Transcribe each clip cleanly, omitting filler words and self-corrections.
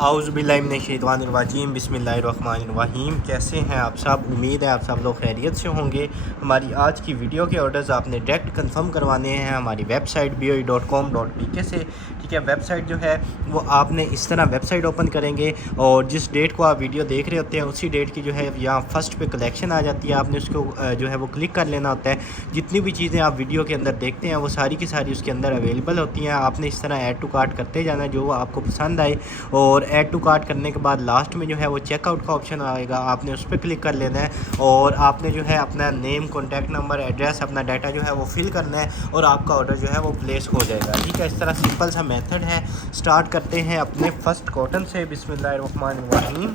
आउज़ुबिल्लाहिमिनश्शैतानिर्रजीम बिस्मिल्लाहिर्रहमानिर्रहीम। कैसे हैं आप सब? उम्मीद है आप सब लोग खैरियत से होंगे। हमारी आज की वीडियो के ऑर्डर्स आपने डायरेक्ट कंफर्म करवाने हैं हमारी वेबसाइट boe.com.pk से। ठीक है, वेबसाइट जो है वो आपने इस तरह वेबसाइट ओपन करेंगे और जिस डेट को आप वीडियो देख रहे होते हैं उसी डेट की जो है यहाँ फर्स्ट पे कलेक्शन आ जाती है। आपने उसको जो है वो क्लिक कर लेना होता है। जितनी भी चीज़ें आप वीडियो के अंदर देखते हैं वो सारी की सारी उसके अंदर अवेलेबल होती हैं। आपने इस तरह ऐड टू कार्ट करते जाना जो आपको पसंद आए, और ऐड टू कार्ट करने के बाद लास्ट में जो है वो चेकआउट का ऑप्शन आएगा, आपने उस पर क्लिक कर लेना है और आपने जो है अपना नेम, कॉन्टैक्ट नंबर, एड्रेस, अपना डाटा जो है वो फिल करना है और आपका ऑर्डर जो है वो प्लेस हो जाएगा। ठीक है, इस तरह सिंपल सा मेथड है। स्टार्ट करते हैं अपने फर्स्ट कॉटन से। बिस्मिल्लाहिर्रहमानिर्रहीम।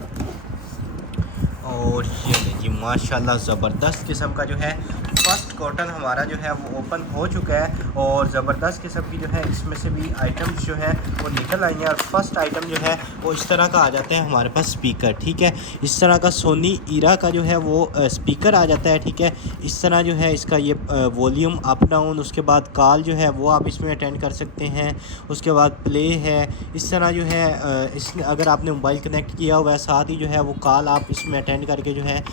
और ये जी माशाल्लाह ज़बरदस्त किस्म का जो है फर्स्ट कॉटन हमारा जो है वो ओपन हो चुका है और ज़बरदस्त किस्म की जो है इसमें से भी आइटम्स जो है वो निकल आई हैं। और फर्स्ट आइटम जो है वो इस तरह का आ जाता है हमारे पास स्पीकर। ठीक है, इस तरह का सोनी ईरा का जो है वो स्पीकर आ जाता है। ठीक है, इस तरह जो है इसका ये वॉल्यूम अप डाउन, उसके बाद कॉल जो है वो आप इसमें अटेंड कर सकते हैं, उसके बाद प्ले है। इस तरह जो है इसमें अगर आपने मोबाइल कनेक्ट किया हुआ है साथ ही जो है वो कॉल आप इसमें अटेंड करके जो है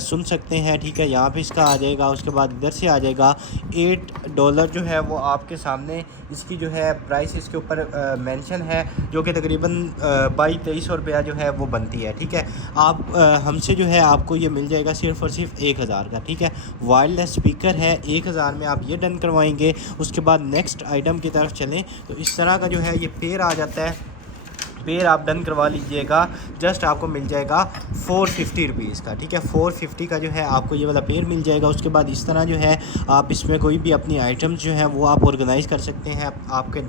सुन सकते हैं। ठीक है, यहाँ पे इसका आ जाएगा, उसके बाद इधर से आ जाएगा $8 जो है वो आपके सामने इसकी जो है प्राइस इसके ऊपर मेंशन है, जो कि तकरीबन 2200 रुपया जो है वो बनती है। ठीक है, आप हमसे जो है आपको ये मिल जाएगा सिर्फ़ और सिर्फ 1000 का। ठीक है, वायरलेस स्पीकर है, 1000 में आप ये डन करवाएंगे। उसके बाद नेक्स्ट आइटम की तरफ चलें तो इस तरह का जो है ये पेयर आ जाता है। पेयर आप डन करवा लीजिएगा, जस्ट आपको मिल जाएगा 450 रुपीज़ का। ठीक है, 450 का जो है आपको ये वाला पेयर मिल जाएगा। उसके बाद इस तरह जो है आप इसमें कोई भी अपनी आइटम्स जो है वो आप ऑर्गेनाइज़ कर सकते हैं। आपके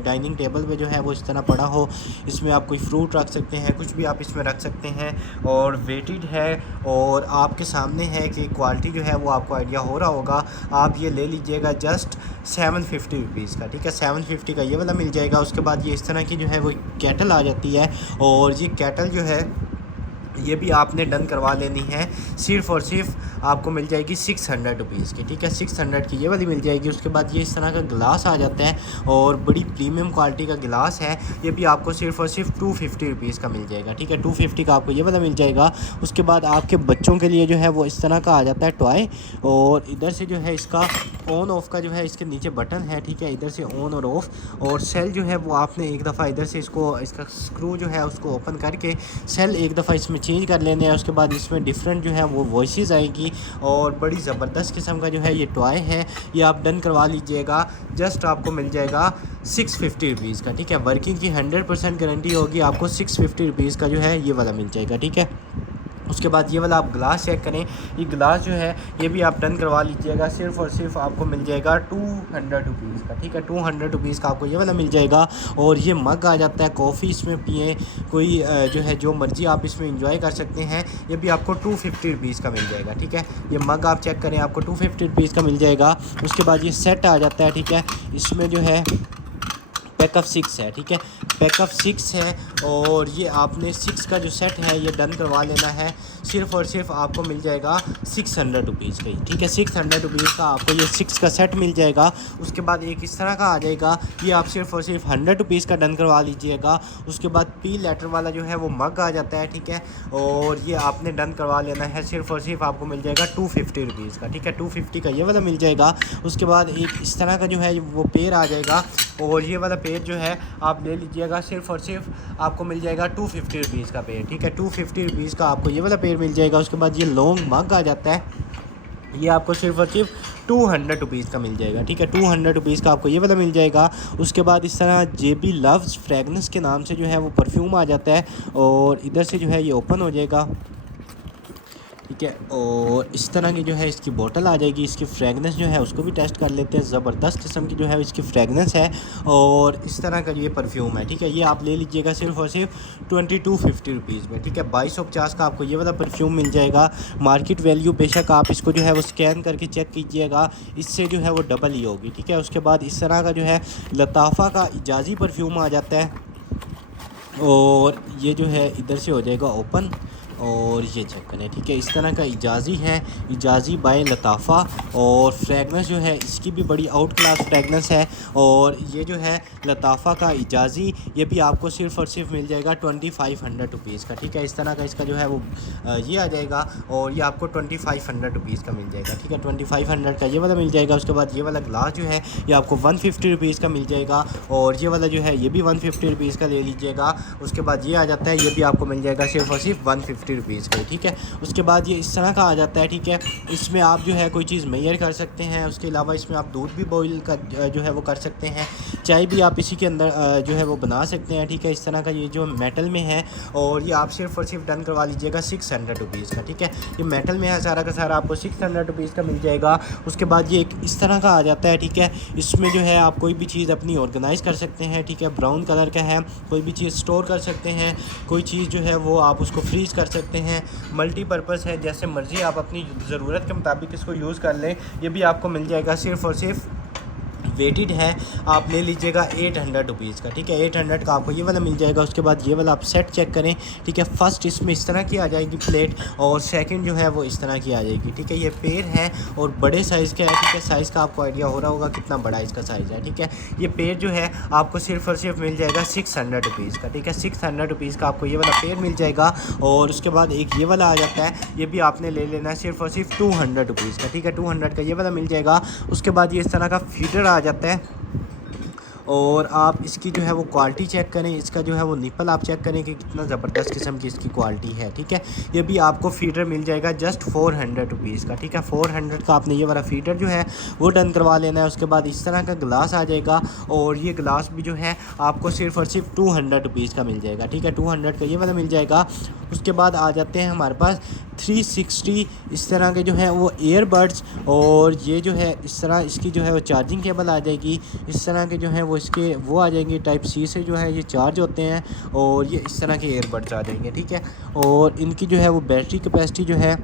डाइनिंग टेबल पे जो है वो इस तरह पड़ा हो, इसमें आप कोई फ्रूट रख सकते हैं, कुछ भी आप इसमें रख सकते हैं। और वेटेड है और आपके सामने है कि क्वालिटी जो है वो आपको आइडिया हो रहा होगा। आप ये ले लीजिएगा जस्ट 750 रुपीज़ का। ठीक है, 750 का ये वाला मिल जाएगा। उसके बाद ये इस तरह की जो है वो कैटल आ जाती है और ये कैटल जो है ये भी आपने डन करवा लेनी है। सिर्फ़ और सिर्फ आपको मिल जाएगी 600 रुपीज़ की। ठीक है, 600 की ये वाली मिल जाएगी। उसके बाद ये इस तरह का गिलास आ जाता है और बड़ी प्रीमियम क्वालिटी का गिलास है, ये भी आपको सिर्फ़ और सिर्फ 250 रुपीज़ का मिल जाएगा। ठीक है, 250 का आपको ये वाला मिल जाएगा। उसके बाद आपके बच्चों के लिए जो है वो इस तरह का आ जाता है टॉय, और इधर से जो है इसका ऑन ऑफ़ का जो है इसके नीचे बटन है। ठीक है, इधर से ऑन और ऑफ़, और सेल जो है वो आपने एक दफ़ा इधर से इसको इसका स्क्रू जो है उसको ओपन करके सेल एक दफ़ा इसमें चेंज कर लेने हैं। उसके बाद इसमें डिफरेंट जो है वो वॉइसेस आएगी और बड़ी ज़बरदस्त किस्म का जो है ये टॉय है, ये आप डन करवा लीजिएगा। जस्ट आपको मिल जाएगा 650 रुपीज़ का। ठीक है, वर्किंग की 100% गारंटी होगी। आपको 650 रुपीज़ का जो है ये वाला मिल जाएगा। ठीक है, उसके बाद ये वाला आप गिलास चेक करें, ये गिलास जो है ये भी आप डन करवा लीजिएगा। सिर्फ़ और सिर्फ आपको मिल जाएगा 200 रुपीज़ का। ठीक है, 200 रुपीज़ का आपको ये वाला मिल जाएगा। और ये मग आ जाता है, कॉफ़ी इसमें पिए, कोई जो है जो मर्ज़ी आप इसमें इंजॉय कर सकते हैं। ये भी आपको 250 रुपीज़ का मिल जाएगा। ठीक है, ये मग आप चेक करें, आपको 250 रुपीज़ का मिल जाएगा। उसके बाद ये सेट आ जाता है। ठीक है, इसमें जो है पैक ऑफ 6 है। ठीक है, पैक ऑफ 6 है और ये आपने 6 का जो सेट है ये डन करवा लेना है। सिर्फ़ और सिर्फ आपको मिल जाएगा 600 रुपीज़ का ही। ठीक है, 600 रुपीज़ का आपको ये 6 का सेट मिल जाएगा। उसके बाद एक इस तरह का आ जाएगा, ये आप सिर्फ़ और सिर्फ 100 रुपीज़ का डन करवा लीजिएगा। उसके बाद पी लेटर वाला जो है वो मग आ जाता है। ठीक है, और ये आपने डन करवा लेना है। सिर्फ़ और सिर्फ आपको मिल जाएगा 250 रुपीज़ का। ठीक है, 250 का ये वाला मिल जाएगा। उसके बाद एक इस तरह का जो है वो पेयर आ जाएगा और ये वाला पेयर जो है आप ले लीजिएगा। सिर्फ़ और सिर्फ आपको मिल जाएगा 250 रुपीज़ का पेयर। ठीक है, 250 रुपीज़ का आपको ये वाला पेयर मिल जाएगा। उसके बाद ये लॉन्ग मग आ जाता है, ये आपको सिर्फ़ और सिर्फ 200 रुपीज़ का मिल जाएगा। ठीक है, 200 रुपीज़ का आपको ये वाला मिल जाएगा। उसके बाद इस तरह JB लव्स फ्रेगनेंस के नाम से जो है वो परफ्यूम आ जाता है और इधर से जो है ये ओपन हो जाएगा। ठीक है, और इस तरह की जो है इसकी बोतल आ जाएगी। इसकी फ्रेगनेंस जो है उसको भी टेस्ट कर लेते हैं। ज़बरदस्त किस्म की जो है इसकी फ्रेगनेंस है और इस तरह का ये परफ्यूम है। ठीक है, ये आप ले लीजिएगा सिर्फ़ और सिर्फ 2250 रुपीज़ में। ठीक है, 2250 का आपको ये वाला परफ्यूम मिल जाएगा। मार्केट वैल्यू बेशक आप इसको जो है वो स्कैन करके चेक कीजिएगा, इससे जो है वो डबल ही होगी। ठीक है, उसके बाद इस तरह का जो है लताफ़ा का इजाज़ी परफ्यूम आ जाता है और ये जो है इधर से हो जाएगा ओपन। और ये चेक करें, ठीक है। इस तरह का इजाज़ी है, इजाज़ी बाय लताफ़ा। और फ्रेगनेंस जो है इसकी भी बड़ी आउट क्लास फ्रेगनेंस है। और ये जो है लताफ़ा का इजाज़ी, ये भी आपको सिर्फ़ और सिर्फ मिल जाएगा 2500 रुपीज़ का, ठीक है। इस तरह का इसका जो है वो ये आ जाएगा और ये आपको 2500 रुपीज़ का मिल जाएगा, ठीक है। 2500 का ये वाला मिल जाएगा। उसके बाद ये वाला ग्लास जो है ये आपको 150 रुपीज़ का मिल जाएगा। और ये वाला जो है ये भी 150 रुपीज़ का ले लीजिएगा। उसके बाद ये आ जाता है, ये भी आपको मिल जाएगा सिर्फ़ और सिर्फ 150 रुपीज़ का, ठीक है। उसके बाद ये इस तरह का आ जाता है, ठीक है। इसमें आप जो है कोई चीज़ मेजर कर सकते हैं। उसके अलावा इसमें आप दूध भी बॉईल का जो है वो कर सकते हैं, चाय भी आप इसी के अंदर जो है वो बना सकते हैं, ठीक है। इस तरह का ये जो मेटल में है और ये आप सिर्फ़ और सिर्फ डन करवा लीजिएगा 600 रुपीज़ का, ठीक है। ये मेटल में है सारा का सारा, आपको 600 रुपीज़ का मिल जाएगा। उसके बाद ये एक इस तरह का आ जाता है, ठीक है। इसमें जो है आप कोई भी चीज़ अपनी ऑर्गेनाइज़ कर सकते हैं, ठीक है। ब्राउन कलर का है, कोई भी चीज़ स्टोर कर सकते हैं, कोई चीज़ जो है वो आप उसको फ्रीज़ कर सकते हैं। मल्टीपर्पज़ है, जैसे मर्ज़ी आप अपनी ज़रूरत के मुताबिक इसको यूज़ कर लें। ये भी आपको मिल जाएगा सिर्फ़ और सिर्फ वेटेड है, आप ले लीजिएगा 800 रुपीज़ का, ठीक है। 800 का आपको ये वाला मिल जाएगा। उसके बाद ये वाला आप सेट चेक करें, ठीक है। फर्स्ट इसमें इस तरह की आ जाएगी प्लेट और सेकंड जो है वो इस तरह की आ जाएगी, ठीक है। ये पेड़ है और बड़े साइज़ का है, ठीक है। साइज़ का आपको आइडिया हो रहा होगा कितना बड़ा इसका साइज़ है, ठीक है। ये पेड़ जो है आपको सिर्फ़ और सिर्फ मिल जाएगा 600 रुपीज़ का, ठीक है। 600 रुपीज़ का आपको ये वाला पेड़ मिल जाएगा। और उसके बाद एक ये वाला आ जाता है, ये भी आपने ले लेना है सिर्फ़ और सिर्फ 200 रुपीज़ का, ठीक है। 200 का ये वाला मिल जाएगा। उसके बाद ये इस तरह का फीडर आ जाता है और आप इसकी जो है वो क्वालिटी चेक करें, इसका जो है वो निपल आप चेक करें कि कितना ज़बरदस्त किस्म की इसकी क्वालिटी है, ठीक है। ये भी आपको फीडर मिल जाएगा जस्ट 400 रुपीज़ का, ठीक है। 400 का आपने ये वाला फीडर जो है वो डन करवा लेना है। उसके बाद इस तरह का ग्लास आ जाएगा और ये ग्लास भी जो है आपको सिर्फ़ और सिर्फ 200 रुपीज़ का मिल जाएगा, ठीक है। 200 का ये वाला मिल जाएगा। उसके बाद आ जाते हैं हमारे पास 360 इस तरह के जो है वो ईयरबड्स। और ये जो है इस तरह इसकी जो है वो चार्जिंग केबल आ जाएगी। इस तरह के जो है वो इसके वो आ जाएंगे टाइप सी से जो है ये चार्ज होते हैं। और ये इस तरह के ईयरबड्स आ जाएंगे, ठीक है। और इनकी जो है वो बैटरी कैपेसिटी जो है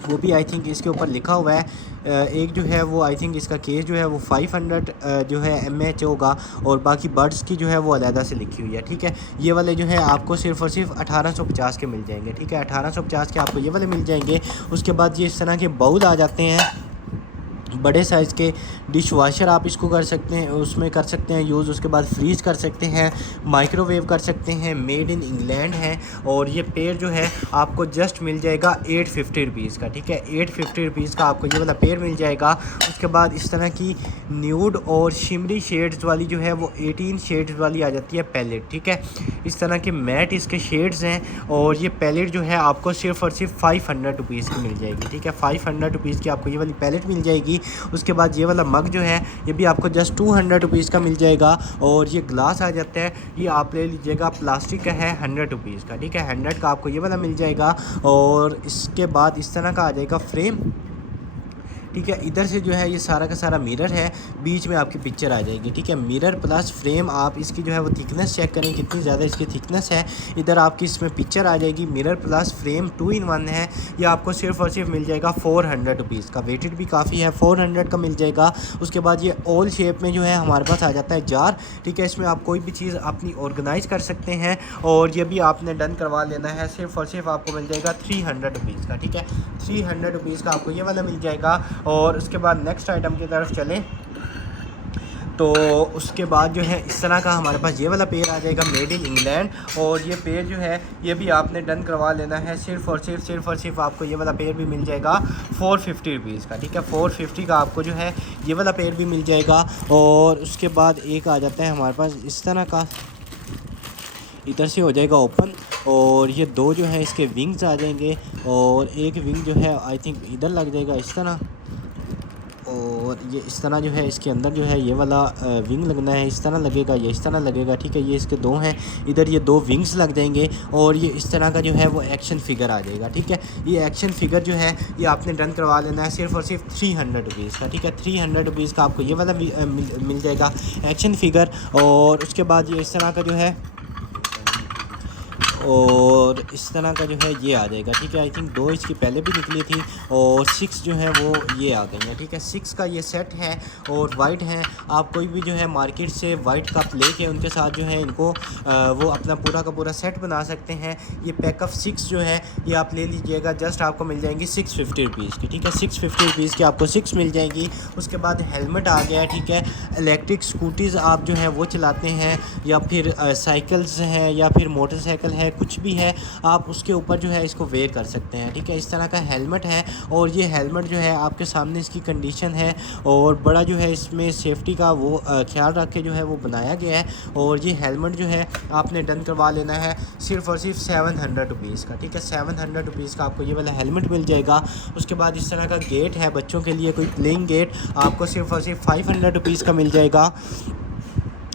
वो भी आई थिंक इसके ऊपर लिखा हुआ है। एक जो है वो आई थिंक इसका केस जो है वो 500 जो है mAh होगा और बाकी बड्स की जो है वो अलहदा से लिखी हुई है, ठीक है। ये वाले जो है आपको सिर्फ़ और सिर्फ 1850 के मिल जाएंगे, ठीक है। 1850 के आपको ये वाले मिल जाएंगे। उसके बाद ये इस तरह के बाउल आ जाते हैं, बड़े साइज़ के डिश वाशर आप इसको कर सकते हैं, उसमें कर सकते हैं यूज़। उसके बाद फ्रीज़ कर सकते हैं, माइक्रोवेव कर सकते हैं, मेड इन इंग्लैंड है। और ये पेड़ जो है आपको जस्ट मिल जाएगा 850 रुपीज़ का, ठीक है। 850 रुपीज़ का आपको ये वाला पेड़ मिल जाएगा। उसके बाद इस तरह की न्यूड और शिमरी शेड्स वाली जो है वो 18 शेड्स वाली आ जाती है पैलेट, ठीक है। इस तरह के मैट इसके शेड्स हैं और ये पैलेट जो है आपको सिर्फ़ और सिर्फ 500 रुपीज़ की मिल जाएगी, ठीक है। 500 रुपीज़ की आपको ये वाली पैलेट मिल जाएगी। उसके बाद ये वाला मग जो है ये भी आपको जस्ट 200 रुपीज़ का मिल जाएगा। और ये ग्लास आ जाता है, ये आप ले लीजिएगा, प्लास्टिक का है, 100 रुपीज़ का, ठीक है। 100 का आपको ये वाला मिल जाएगा। और इसके बाद इस तरह का आ जाएगा फ्रेम, ठीक है। इधर से जो है ये सारा का सारा मिरर है, बीच में आपकी पिक्चर आ जाएगी, ठीक है। मिरर प्लस फ्रेम, आप इसकी जो है वो थिकनेस चेक करें कितनी ज़्यादा इसकी थिकनेस है। इधर आपकी इसमें पिक्चर आ जाएगी, मिरर प्लस फ्रेम 2 in 1 है। ये आपको सिर्फ़ और सिर्फ मिल जाएगा 400 रुपीज़ का। वेटेड भी काफ़ी है, 400 का मिल जाएगा। उसके बाद ये ओल शेप में जो है हमारे पास आ जाता है जार, ठीक है। इसमें आप कोई भी चीज़ अपनी ऑर्गेनाइज़ कर सकते हैं। और ये भी आपने डन करवा लेना है, सिर्फ़ और सिर्फ आपको मिल जाएगा 300 रुपीज़ का, ठीक है। 300 रुपीज़ का आपको ये वाला मिल जाएगा। और उसके बाद नेक्स्ट आइटम की तरफ चलें तो उसके बाद जो है इस तरह का हमारे पास ये वाला पेड़ आ जाएगा, मेड इन इंग्लैंड। और ये पेड़ जो है ये भी आपने डन करवा लेना है, सिर्फ़ और सिर्फ आपको ये वाला पेड़ भी मिल जाएगा 450 रुपीज़ का, ठीक है। 450 का आपको जो है ये वाला पेड़ भी मिल जाएगा। और उसके बाद एक आ जाता है हमारे पास इस तरह का, इधर से हो जाएगा ओपन। और ये दो जो है इसके विंग्स आ जाएंगे और एक विंग जो है आई थिंक इधर लग जाएगा इस तरह। और ये इस तरह जो है इसके अंदर जो है ये वाला विंग लगना है, इस तरह लगेगा, ये इस तरह लगेगा, ठीक है। ये इसके दो हैं, इधर ये दो विंग्स लग जाएंगे। और ये इस तरह का जो है वो एक्शन फिगर आ जाएगा, ठीक है। ये एक्शन फिगर जो है ये आपने डन करवा लेना है सिर्फ़ और सिर्फ 300 रुपीज़ का, ठीक है। 300 रुपीज़ का आपको ये वाला मिल जाएगा एक्शन फिगर। और उसके बाद ये इस तरह का जो है और इस तरह का जो है ये आ जाएगा, ठीक है। आई थिंक 2 इसकी पहले भी निकली थी और 6 जो है वो ये आ गई हैं, ठीक है। 6 का ये सेट है और वाइट है। आप कोई भी जो है मार्केट से वाइट कप लेके उनके साथ जो है इनको वो अपना पूरा का पूरा सेट बना सकते हैं। ये पैक ऑफ 6 जो है ये आप ले लीजिएगा, जस्ट आपको मिल जाएंगी 650 रुपीज़ की, ठीक है। 650 रुपीज़ की आपको 6 मिल जाएंगी। उसके बाद हेलमेट आ गया है, ठीक है। इलेक्ट्रिक स्कूटीज़ आप जो है वो चलाते हैं या फिर साइकिल्स हैं या फिर मोटरसाइकिल है, कुछ भी है, आप उसके ऊपर जो है इसको वेयर कर सकते हैं, ठीक है। इस तरह का हेलमेट है और ये हेलमेट जो है आपके सामने इसकी कंडीशन है और बड़ा जो है इसमें सेफ्टी का वो ख्याल रख के जो है वो बनाया गया है। और ये हेलमेट जो है आपने डन करवा लेना है सिर्फ़ और सिर्फ 700 रुपीज़ का, ठीक है। 700 रुपीज़ का आपको ये वाला हेलमेट मिल जाएगा। उसके बाद इस तरह का गेट है बच्चों के लिए, कोई प्लेइंग गेट, आपको सिर्फ़ और सिर्फ 500 रुपीज़ का मिल जाएगा।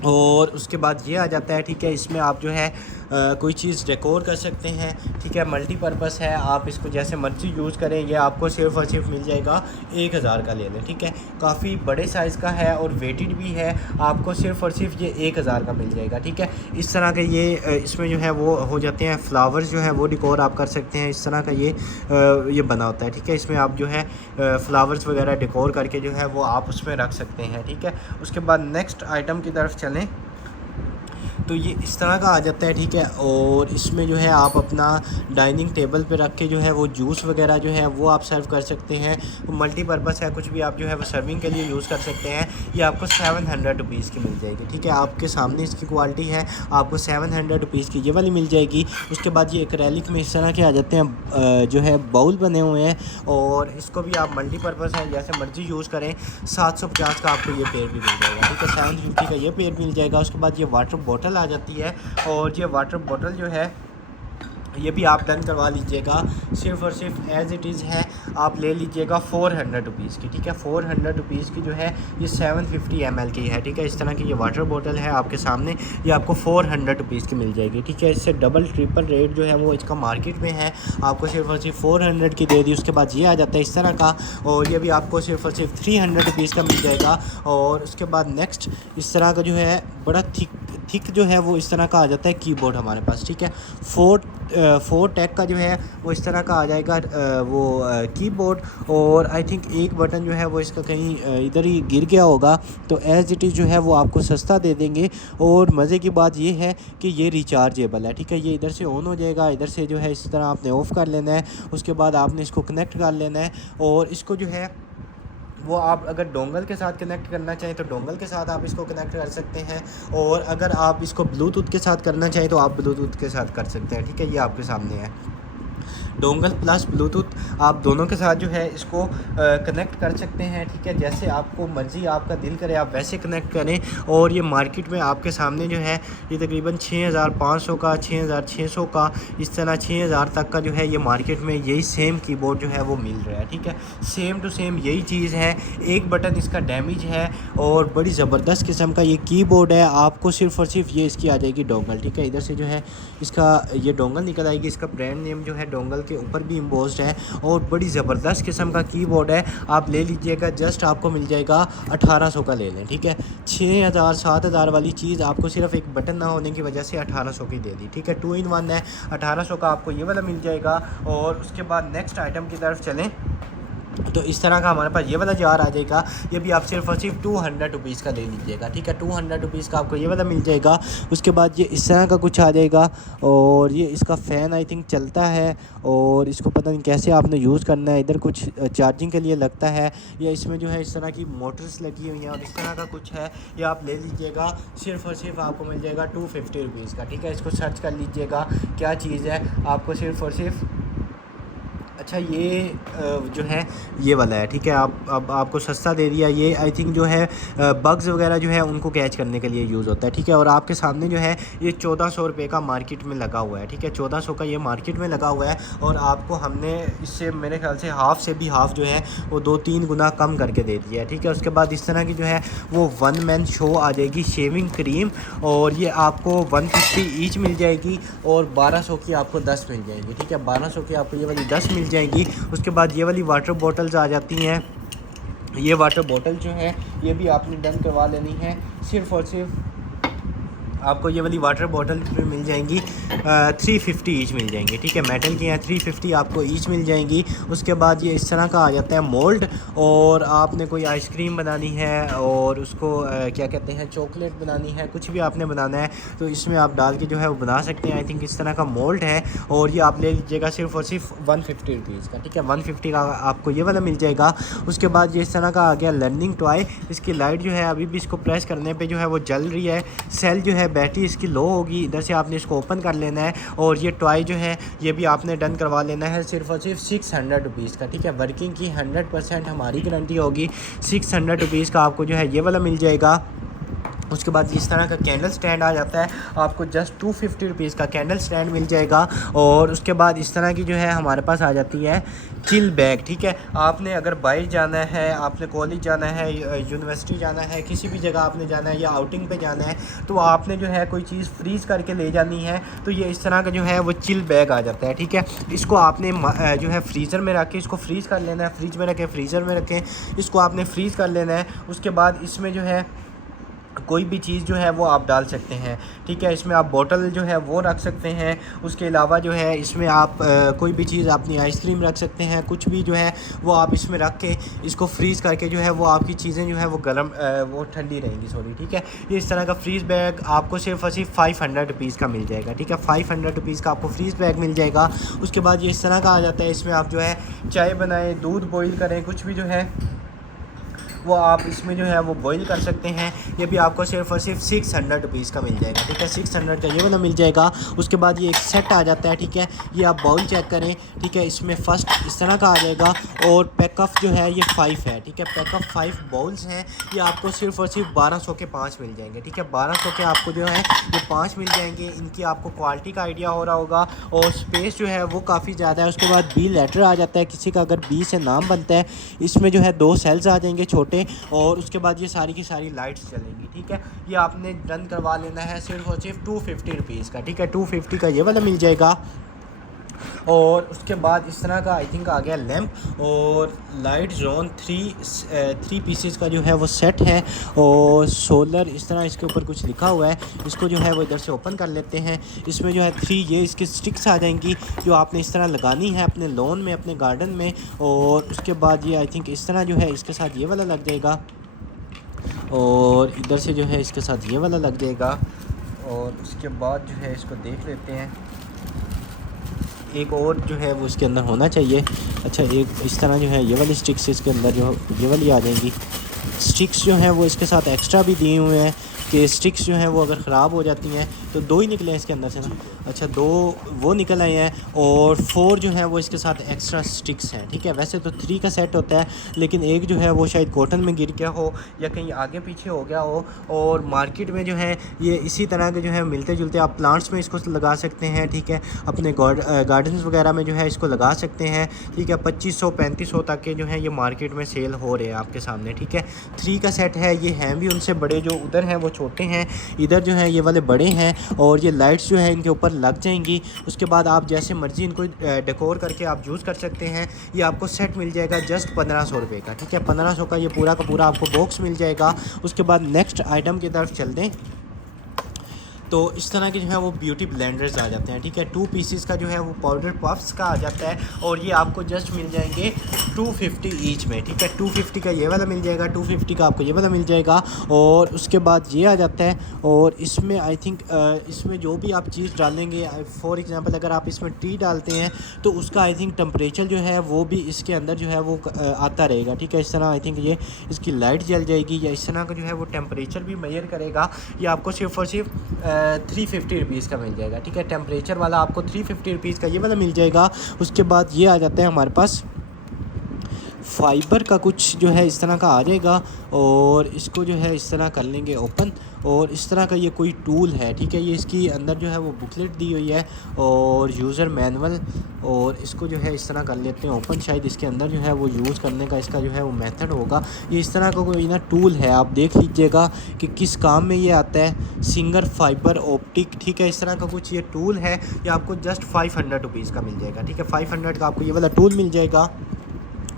और उसके बाद ये आ जाता है, ठीक है। इसमें आप जो है कोई चीज़ डेकोर कर सकते हैं, ठीक है। मल्टीपर्पज़ है, आप इसको जैसे मर्जी यूज़ करें। ये आपको सिर्फ़ और सिर्फ मिल जाएगा 1000 का ले लें, ठीक है। काफ़ी बड़े साइज़ का है और वेटेड भी है, आपको सिर्फ़ और सिर्फ ये 1000 का मिल जाएगा, ठीक है। इस तरह के ये इसमें जो है वो हो जाते हैं फ्लावर्स जो है वो डेकोर आप कर सकते हैं। इस तरह का ये बना होता है, ठीक है। इसमें आप जो है फ्लावर्स वगैरह डेकोर करके जो है वो आप उसमें रख सकते हैं, ठीक है। उसके बाद नेक्स्ट आइटम की तरफ चलें तो ये इस तरह का आ जाता है, ठीक है। और इसमें जो है आप अपना डाइनिंग टेबल पे रख के जो है वो जूस वगैरह जो है वो आप सर्व कर सकते हैं। मल्टीपर्पज़ है, कुछ भी आप जो है वो सर्विंग के लिए यूज़ कर सकते हैं। ये आपको 700 रुपीज़ की मिल जाएगी, ठीक है। आपके सामने इसकी क्वालिटी है, आपको 700 रुपीज़ की ये वाली मिल जाएगी। उसके बाद ये एक्रेलिक में इस तरह के आ जाते हैं जो है बाउल बने हुए हैं और इसको भी आप मल्टीपर्पज़ है जैसे मर्जी यूज़ करें। 750 का आपको ये पेड़ भी मिल जाएगा, ठीक है। 750 का ये पेड़ मिल जाएगा। उसके बाद ये वाटर बॉटल आ जाती है और ये वाटर बॉटल जो है ये भी आप डन करवा लीजिएगा। सिर्फ़ और सिर्फ एज़ इट इज़ है, आप ले लीजिएगा 400 रुपीज़ की, ठीक है। 400 रुपीज़ की जो है ये 750 ml की है, ठीक है। इस तरह की ये वाटर बॉटल है आपके सामने, ये आपको 400 रुपीज़ की मिल जाएगी, ठीक है। इससे डबल ट्रिपल रेट जो है वो इसका मार्केट में है, आपको सिर्फ और सिर्फ 400 की दे दी। उसके बाद ये आ जाता है इस तरह का और ये भी आपको सिर्फ और सिर्फ 300 रुपीज़ का मिल जाएगा। और उसके बाद नेक्स्ट इस तरह का जो है बड़ा थिक जो है वो इस तरह का आ जाता है कीबोर्ड हमारे पास, ठीक है। 4 टैग का जो है वो इस तरह का आ जाएगा वो कीबोर्ड। और आई थिंक एक बटन जो है वो इसका कहीं इधर ही गिर गया होगा, तो एज़ इट इज़ जो है वो आपको सस्ता दे देंगे। और मज़े की बात ये है कि ये रिचार्जेबल है, ठीक है। ये इधर से ऑन हो जाएगा, इधर से जो है इस तरह आपने ऑफ़ कर लेना है। उसके बाद आपने इसको कनेक्ट कर लेना है और इसको जो है वो आप अगर डोंगल के साथ कनेक्ट करना चाहें तो डोंगल के साथ आप इसको कनेक्ट कर सकते हैं। और अगर आप इसको ब्लूटूथ के साथ करना चाहें तो आप ब्लूटूथ के साथ कर सकते हैं, ठीक है। ये आपके सामने है, डोंगल प्लस ब्लूटूथ आप दोनों के साथ जो है इसको कनेक्ट कर सकते हैं, ठीक है। जैसे आपको मर्ज़ी आपका दिल करे आप वैसे कनेक्ट करें। और ये मार्केट में आपके सामने जो है ये तकरीबन 6500 का, 6600 का, इस तरह 6000 तक का जो है ये मार्केट में यही सेम कीबोर्ड जो है वो मिल रहा है, ठीक है। सेम टू सेम यही चीज़ है, एक बटन इसका डैमेज है और बड़ी ज़बरदस्त किस्म का ये कीबोर्ड है। आपको सिर्फ़ और सिर्फ ये इसकी आ जाएगी डोंगल, ठीक है। इधर से जो है इसका ये डोंगल निकल आएगी, इसका ब्रांड नेम जो है डोंगल के ऊपर भी इम्पोज्ड है और बड़ी ज़बरदस्त किस्म का कीबोर्ड है। आप ले लीजिएगा, जस्ट आपको मिल जाएगा 1800 का ले लें, ठीक है। 6000 7000 वाली चीज़ आपको सिर्फ एक बटन ना होने की वजह से 1800 की दे दी, ठीक है। 2 in 1 है, 1800 का आपको ये वाला मिल जाएगा। और उसके बाद नेक्स्ट आइटम की तरफ चलें तो इस तरह का हमारे पास ये वाला जार आ जाएगा। ये भी आप सिर्फ और सिर्फ 200 रुपीज़ का ले लीजिएगा, ठीक है। 200 रुपीज़ का आपको ये वाला मिल जाएगा। उसके बाद ये इस तरह का कुछ आ जाएगा और ये इसका फ़ैन आई थिंक चलता है और इसको पता नहीं कैसे आपने यूज़ करना है। इधर कुछ चार्जिंग के लिए लगता है, या इसमें जो है इस तरह की मोटर्स लगी हुई हैं और इस तरह का कुछ है। ये आप ले लीजिएगा, सिर्फ और सिर्फ आपको मिल जाएगा 250 रुपीज़ का, ठीक है। इसको सर्च कर लीजिएगा क्या चीज़ है, आपको सिर्फ और सिर्फ अच्छा ये जो है ये वाला है, ठीक है। अब आपको सस्ता दे दिया। ये आई थिंक जो है बग्स वगैरह जो है उनको कैच करने के लिए यूज़ होता है, ठीक है। और आपके सामने जो है ये 1400 रुपये का मार्केट में लगा हुआ है, ठीक है। 1400 का ये मार्केट में लगा हुआ है और आपको हमने इससे मेरे ख्याल से हाफ़ से भी हाफ़ जो है वो 2-3 गुना कम करके दे दिया है, ठीक है। उसके बाद इस तरह की जो है वो 1 मैन शो आ जाएगी शेविंग क्रीम और ये आपको 150 ईच मिल जाएगी और 1200 की आपको 10 मिल जाएगी, ठीक है। 1200 की आपको ये वाली 10 मिल जाएंगी। उसके बाद ये वाली वाटर बॉटल्स आ जाती हैं। ये वाटर बॉटल जो है ये भी आपने डन करवा लेनी है। सिर्फ़ और सिर्फ आपको ये वाली वाटर बॉटल में मिल जाएंगी 350 ईच मिल जाएंगी, ठीक है। मेटल की हैं 350 आपको ईच मिल जाएंगी। उसके बाद ये इस तरह का आ जाता है मोल्ड, और आपने कोई आइसक्रीम बनानी है और उसको क्या कहते हैं चॉकलेट बनानी है, कुछ भी आपने बनाना है तो इसमें आप डाल के जो है वो बना सकते हैं। आई थिंक इस तरह का मोल्ड है, और ये आप ले लीजिएगा सिर्फ और सिर्फ 150 रुपीज़ का, ठीक है। 150 का आपको ये वाला मिल जाएगा। उसके बाद ये इस तरह का आ गया लर्निंग टॉय। इसकी लाइट जो है अभी भी इसको प्रेस करने पे जो है वो जल रही है। सेल जो है बैटरी इसकी लो होगी, इधर से आपने इसको ओपन कर लेना है, और ये टॉय जो है ये भी आपने डन करवा लेना है सिर्फ और सिर्फ 600 रुपीज़ का, ठीक है। वर्किंग की 100% हमारी गारंटी होगी। 600 रुपीज़ का आपको जो है ये वाला मिल जाएगा। उसके बाद इस तरह का कैंडल स्टैंड आ जाता है, आपको जस्ट 250 रुपीज़ का कैंडल स्टैंड मिल जाएगा। और उसके बाद इस तरह की जो है हमारे पास आ जाती है चिल बैग, ठीक है। आपने अगर बाहर जाना है, आपने कॉलेज जाना है, यूनिवर्सिटी जाना है, किसी भी जगह आपने जाना है या आउटिंग पे जाना है, तो आपने जो है कोई चीज़ फ्रीज़ करके ले जानी है, तो ये इस तरह का जो है वो चिल बैग आ जाता है, ठीक है। इसको आपने जो है फ्रीज़र में रख के इसको फ्रीज़ कर लेना है, फ्रिज में रखें, फ्रीज़र में रखें, इसको आपने फ्रीज़ कर लेना है। उसके बाद इसमें जो है कोई भी चीज़ जो है वो आप डाल सकते हैं, ठीक है। इसमें आप बोतल जो है वो रख सकते हैं। उसके अलावा जो है इसमें आप कोई भी चीज़ अपनी आइसक्रीम रख सकते हैं, कुछ भी जो है वो आप इसमें रख के इसको फ्रीज़ करके जो है वो आपकी चीज़ें जो है वो गर्म वो ठंडी रहेंगी, सॉरी, ठीक है। ये इस तरह का फ्रीज़ बैग आपको सिर्फ और सिर्फ 500 रुपीज़ का मिल जाएगा, ठीक है। 500 रुपीज़ का आपको फ्रीज़ बैग मिल जाएगा। उसके बाद ये इस तरह का आ जाता है, इसमें आप जो है चाय बनाएँ, दूध बॉईल करें, कुछ भी जो है वो आप इसमें जो है वो बॉईल कर सकते हैं। ये भी आपको सिर्फ और सिर्फ 600 रुपीज़ का मिल जाएगा, ठीक है। 600 का ये वाला मिल जाएगा। उसके बाद ये एक सेट आ जाता है, ठीक है। ये आप बाउल चेक करें, ठीक है। इसमें फ़र्स्ट इस तरह का आ जाएगा, और पैक ऑफ जो है ये 5 है, ठीक है। पैक ऑफ 5 बाउल्स हैं। ये आपको सिर्फ और सिर्फ 1200 के 5 मिल जाएंगे, ठीक है। 1200 के आपको जो है ये 5 मिल जाएंगे। इनकी आपको क्वालिटी का आइडिया हो रहा होगा, और स्पेस जो है वो काफ़ी ज़्यादा है। उसके बाद बी लेटर आ जाता है, किसी का अगर बी से नाम बनता है, इसमें जो है 2 सेल्स आ जाएंगे छोटे, और उसके बाद ये सारी की सारी लाइट्स चलेंगी, ठीक है। ये आपने डन करवा लेना है सिर्फ और सिर्फ 250 रुपीज़ का, ठीक है। 250 का ये वाला मिल जाएगा। और उसके बाद इस तरह का आई थिंक आ गया लैंप, और लाइट जोन 3 पीसेस का जो है वो सेट है, और सोलर इस तरह इसके ऊपर कुछ लिखा हुआ है। इसको जो है वो इधर से ओपन कर लेते हैं। इसमें जो है 3 ये इसकी स्टिक्स आ जाएंगी, जो आपने इस तरह लगानी है अपने लॉन में, अपने गार्डन में। और उसके बाद ये आई थिंक इस तरह जो है इसके साथ ये वाला लग जाएगा, और इधर से जो है इसके साथ ये वाला लग जाएगा। और उसके बाद जो है इसको देख लेते हैं, एक और जो है वो इसके अंदर होना चाहिए। अच्छा, एक इस तरह जो है ये वाली स्टिक्स इसके अंदर जो ये वाली आ जाएंगी। स्टिक्स जो हैं वो इसके साथ एक्स्ट्रा भी दिए हुए हैं कि स्टिक्स जो हैं वो अगर ख़राब हो जाती हैं तो 2 ही निकले हैं इसके अंदर से ना। अच्छा, 2 वो निकल आए हैं, और 4 जो है वो इसके साथ एक्स्ट्रा स्टिक्स हैं, ठीक है। वैसे तो 3 का सेट होता है, लेकिन एक जो है वो शायद कॉटन में गिर गया हो या कहीं आगे पीछे हो गया हो। और मार्केट में जो है ये इसी तरह के जो है मिलते जुलते, आप प्लांट्स में इसको लगा सकते हैं, ठीक है। अपने गार्डन्स वगैरह में जो है इसको लगा सकते हैं, ठीक है। 2500-3500 तक के जो है ये मार्केट में सेल हो रहे हैं आपके सामने, ठीक है। 3 का सेट है, ये हैं भी उनसे बड़े, जो उधर हैं वो छोटे हैं, इधर जो है ये वाले बड़े हैं। और ये लाइट्स जो है इनके ऊपर लग जाएंगी। उसके बाद आप जैसे मर्ज़ी इनको डेकोर करके आप यूज़ कर सकते हैं। ये आपको सेट मिल जाएगा जस्ट 1500 रुपये का, ठीक है। 1500 का ये पूरा का पूरा आपको बॉक्स मिल जाएगा। उसके बाद नेक्स्ट आइटम की तरफ चल दें, तो इस तरह के जो है वो ब्यूटी ब्लेंडर्स आ जाते हैं, ठीक है। 2 पीसेस का जो है वो पाउडर पफ्स का आ जाता है, और ये आपको जस्ट मिल जाएंगे 250 ईच में, ठीक है। 250 का ये वाला मिल जाएगा, 250 का आपको ये वाला मिल जाएगा। और उसके बाद ये आ जाता है, और इसमें आई थिंक इसमें जो भी आप चीज़ डालेंगे, फॉर एग्जांपल अगर आप इसमें टी डालते हैं तो उसका आई थिंक टेम्परेचर जो है वो भी इसके अंदर जो है वो आता रहेगा, ठीक है। इस तरह आई थिंक ये इसकी लाइट जल जाएगी, या इस तरह का जो है वो टेम्परेचर भी मेजर करेगा। ये आपको सिर्फ और सिर्फ 350 रुपीज़ का मिल जाएगा, ठीक है। टेम्परेचर वाला आपको 350 रुपीज़ का ये वाला मिल जाएगा। उसके बाद ये आ जाता है हमारे पास फाइबर का, कुछ जो है इस तरह का आ जाएगा, और इसको जो है इस तरह कर लेंगे ओपन। और इस तरह का ये कोई टूल है, ठीक है। ये इसकी अंदर जो है वो बुकलेट दी हुई है, और यूज़र मैनुअल, और इसको जो है इस तरह कर लेते हैं ओपन। शायद इसके अंदर जो है वो यूज़ करने का इसका जो है वो मेथड होगा। ये इस तरह का कोई ना टूल है, आप देख लीजिएगा कि किस काम में ये आता है। सिंगर फाइबर ऑप्टिक, ठीक है। इस तरह का कुछ ये टूल है, ये आपको जस्ट 500 रुपीज़ का मिल जाएगा, ठीक है। 500 का आपको ये वाला टूल मिल जाएगा।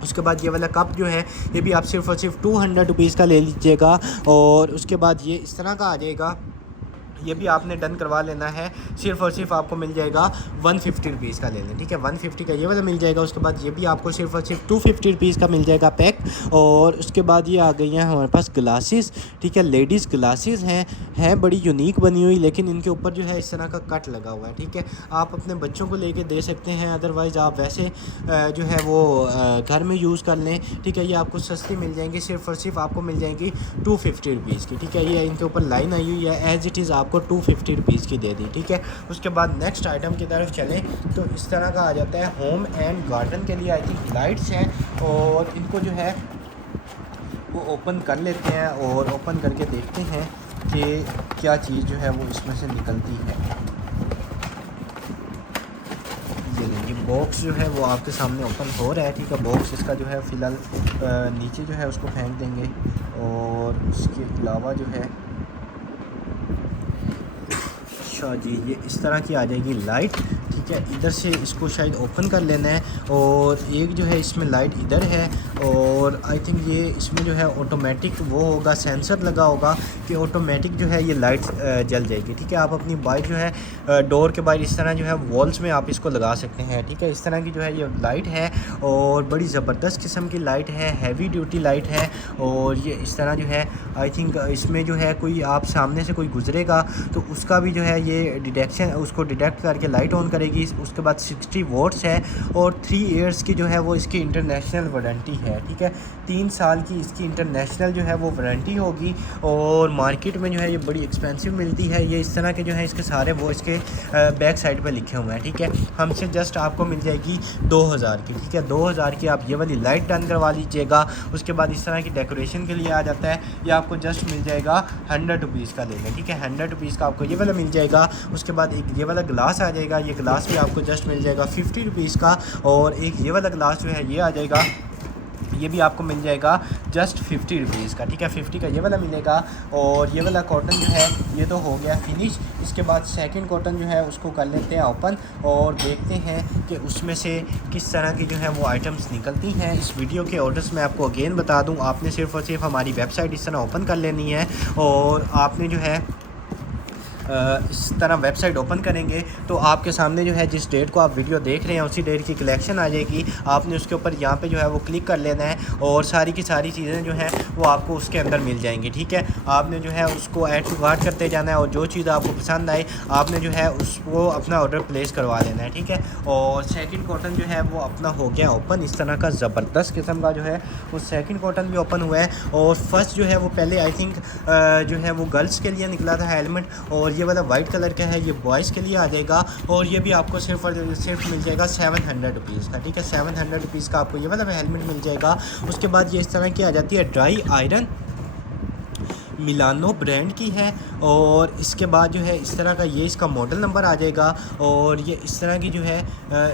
उसके बाद ये वाला कप जो है ये भी आप सिर्फ और सिर्फ 200 रुपीज़ का ले लीजिएगा। और उसके बाद ये इस तरह का आ जाएगा, ये भी आपने डन करवा लेना है। सिर्फ़ और सिर्फ आपको मिल जाएगा 150 रुपीज़ का ले लें, ठीक है। 150 का ये वाला मिल जाएगा। उसके बाद ये भी आपको सिर्फ़ और सिर्फ 250 रुपीज़ का मिल जाएगा पैक। और उसके बाद ये आ गई हैं हमारे पास ग्लासेस, ठीक है। लेडीज़ ग्लासेस हैं बड़ी यूनिक बनी हुई, लेकिन इनके ऊपर जो है इस तरह का कट लगा हुआ है, ठीक है। आप अपने बच्चों को लेके दे सकते हैं, अदरवाइज़ आप वैसे जो है वो घर में यूज़ कर लें, ठीक है। ये आपको सस्ती मिल जाएंगी, सिर्फ़ और सिर्फ आपको मिल जाएंगी 250 रुपीज़ की, ठीक है। ये इनके ऊपर लाइन आई हुई है, एज़ इट इज़ आपको 250 रुपीज़ की दे दी, ठीक है। उसके बाद नेक्स्ट आइटम की तरफ चलें तो इस तरह का आ जाता है होम एंड गार्डन के लिए आई थिंक लाइट्स हैं, और इनको जो है वो ओपन कर लेते हैं और ओपन करके देखते हैं कि क्या चीज़ जो है वो इसमें से निकलती है। ये बॉक्स जो है वो आपके सामने ओपन हो रहा है, ठीक है। बॉक्स इसका जो है फ़िलहाल नीचे जो है उसको फेंक देंगे, और उसके अलावा जो है अच्छा जी ये इस तरह की आ जाएगी लाइट, ठीक है। इधर से इसको शायद ओपन कर लेना है, और एक जो है इसमें लाइट इधर है, और आई थिंक ये इसमें जो है ऑटोमेटिक वो होगा, सेंसर लगा होगा कि ऑटोमेटिक जो है ये लाइट जल जाएगी, ठीक है। आप अपनी बाइक जो है डोर के बाहर इस तरह जो है वॉल्स में आप इसको लगा सकते हैं, ठीक है। इस तरह की जो है ये लाइट है, और बड़ी ज़बरदस्त किस्म की लाइट है, हैवी ड्यूटी लाइट है। और ये इस तरह जो है आई थिंक इसमें जो है कोई आप सामने से कोई गुजरेगा तो उसका भी जो है ये डिटेक्शन, उसको डिटेक्ट करके लाइट ऑन करेगी। उसके बाद 60 वोट्स है, और 3 ईयर्स की जो है वो इसकी इंटरनेशनल वारंटी है, ठीक है। 3 साल की इसकी इंटरनेशनल जो है वो वारंटी होगी, और मार्केट में जो है ये बड़ी एक्सपेंसिव मिलती है। ये इस तरह के जो है इसके सारे वो इसके बैक साइड पे लिखे हुए हैं, ठीक है। हमसे जस्ट आपको मिल जाएगी 2000 की, ठीक है। 2000 की आप ये वाली लाइट डन करवा लीजिएगा। उसके बाद इस तरह की डेकोरेशन के लिए आ जाता है, ये आपको जस्ट मिल जाएगा 100 रुपीज़ का ले लें, ठीक है। 100 रुपीज़ का आपको ये वाला मिल जाएगा। उसके बाद एक ये वाला ग्लास आ जाएगा, ये ग्लास भी आपको जस्ट मिल जाएगा 50 रुपीज़ का। और एक ये वाला ग्लास जो है ये आ जाएगा, ये भी आपको मिल जाएगा जस्ट 50 रुपीज़ का, ठीक है। 50 का ये वाला मिलेगा। और ये वाला कॉटन जो है ये तो हो गया फिनिश। इसके बाद सेकंड कॉटन जो है उसको कर लेते हैं ओपन, और देखते हैं कि उसमें से किस तरह की जो है वो आइटम्स निकलती हैं। इस वीडियो के ऑर्डर्स मैं आपको अगेन बता दूं, आपने सिर्फ़ और सिर्फ हमारी वेबसाइट इस तरह ओपन कर लेनी है, और आपने जो है इस तरह वेबसाइट ओपन करेंगे तो आपके सामने जो है जिस डेट को आप वीडियो देख रहे हैं उसी डेट की कलेक्शन आ जाएगी। आपने उसके ऊपर यहाँ पे जो है वो क्लिक कर लेना है, और सारी की सारी चीज़ें जो हैं वो आपको उसके अंदर मिल जाएंगी, ठीक है। आपने जो है उसको ऐड टू कार्ट करते जाना है, और जो चीज़ आपको पसंद आए आपने जो है उसको अपना ऑर्डर प्लेस करवा लेना है, ठीक है। और सेकंड कॉटन जो है वो अपना हो गया ओपन, इस तरह का ज़बरदस्त किस्म का जो है वो सेकंड कॉटन भी ओपन हुआ है। और फर्स्ट जो है वो पहले आई थिंक जो है वो गर्ल्स के लिए निकला था हेलमेट, और ये वाला वाइट कलर का है ये बॉयज़ के लिए आ जाएगा। और ये भी आपको सिर्फ और सिर्फ मिल जाएगा 700 रुपीज़ का, ठीक है। 700 रुपीज़ का आपको ये वाला हेलमेट मिल जाएगा। उसके बाद ये इस तरह की आ जाती है ड्राई आयरन, मिलानो ब्रांड की है। और इसके बाद जो है इस तरह का ये इसका मॉडल नंबर आ जाएगा, और ये इस तरह की जो है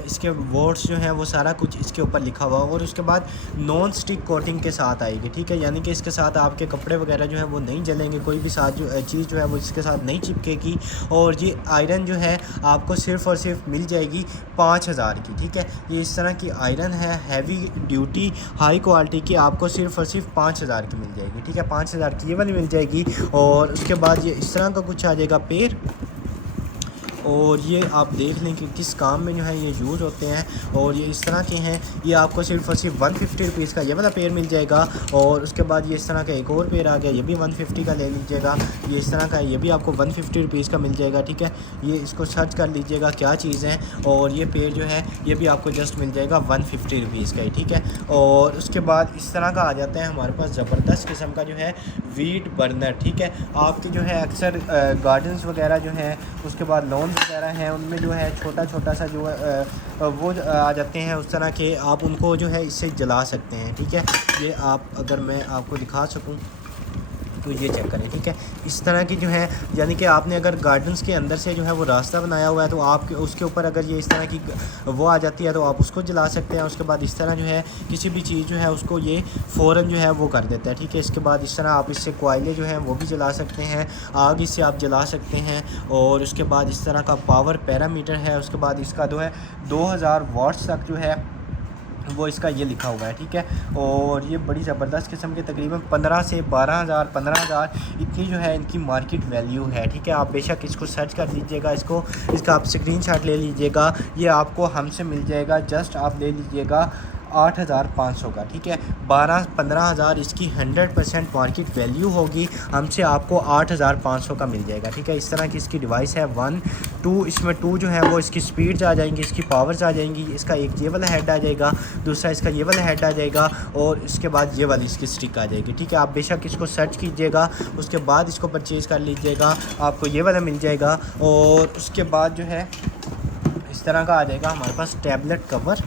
इसके वर्ड्स जो हैं वो सारा कुछ इसके ऊपर लिखा हुआ। और उसके बाद नॉन स्टिक कोटिंग के साथ आएगी, ठीक है। यानी कि इसके साथ आपके कपड़े वगैरह जो है वो नहीं जलेंगे, कोई भी साथ जो चीज़ जो है वो इसके साथ नहीं चिपकेगी। और ये आयरन जो है आपको सिर्फ़ और सिर्फ मिल जाएगी 5000 की, ठीक है। ये इस तरह की आयरन है, हैवी ड्यूटी हाई क्वालिटी की, आपको सिर्फ़ और सिर्फ 5000 की मिल जाएगी, ठीक है। 5000 की ये वाली मिल जाएगी। और उसके बाद ये इस तरह का कुछ आ जाएगा पेड़, और ये आप देख लें कि किस काम में जो है ये यूज़ होते हैं। और ये इस तरह के हैं, ये आपको सिर्फ और सिर्फ 150 रुपीज़ का ये वाला पेड़ मिल जाएगा। और उसके बाद ये इस तरह का एक और पेड़ आ गया, ये भी 150 का ले लीजिएगा। ये इस तरह का ये भी आपको 150 रुपीज़ का मिल जाएगा, ठीक है। ये इसको सर्च कर लीजिएगा क्या चीज़ है। और ये पेड़ जो है ये भी आपको जस्ट मिल जाएगा 150 रुपीज़ का ही, ठीक है। और उसके बाद इस तरह का आ जाता है हमारे पास ज़बरदस्त किस्म का जो है वीड बर्नर, ठीक है। आपके जो है अक्सर गार्डन्स वगैरह जो हैं, उसके बाद लॉन वगैरह हैं, उनमें जो है छोटा छोटा सा जो वो आ जाते हैं उस तरह के, आप उनको जो है इससे जला सकते हैं, ठीक है। ये आप अगर मैं आपको दिखा सकूं तो ये चेक करें, ठीक है। इस तरह की जो है यानी कि आपने अगर गार्डन्स के अंदर से जो है वो रास्ता बनाया हुआ है तो आप उसके ऊपर अगर ये इस तरह की वो आ जाती है तो आप उसको जला सकते हैं। उसके बाद इस तरह जो है किसी भी चीज़ जो है उसको ये फ़ौरन जो है वो कर देता है, ठीक है। इसके बाद इस तरह आप इससे कोयले जो हैं वो भी जला सकते हैं, आग इससे आप जला सकते हैं। और उसके बाद इस तरह का पावर पैरामीटर है। उसके बाद इसका जो है 2000 वाट्स तक जो है वो इसका ये लिखा हुआ है, ठीक है। और ये बड़ी ज़बरदस्त किस्म के तकरीबन 15 से 12,000 15,000 इतनी जो है इनकी मार्केट वैल्यू है, ठीक है। आप बेशक इसको सर्च कर लीजिएगा, इसका आप स्क्रीनशॉट ले लीजिएगा। ये आपको हमसे मिल जाएगा, जस्ट आप ले लीजिएगा 8,500 का, ठीक है। 12-15,000 इसकी 100% मार्केट वैल्यू होगी, हमसे आपको 8,500 का मिल जाएगा, ठीक है। इस तरह की इसकी डिवाइस है 1 2, इसमें 2 जो है वो इसकी स्पीड्स आ जाएंगी, इसकी पावर्स आ जाएंगी। इसका एक ये वाला हेड आ जाएगा, दूसरा इसका ये वाला हेड आ जाएगा, और इसके बाद ये वाली इसकी स्टिक आ जाएगी, ठीक है। आप बेशक इसको सर्च कीजिएगा, उसके बाद इसको परचेज़ कर लीजिएगा, आपको ये वाला मिल जाएगा। और उसके बाद जो है इस तरह का आ जाएगा हमारे पास टैबलेट कवर,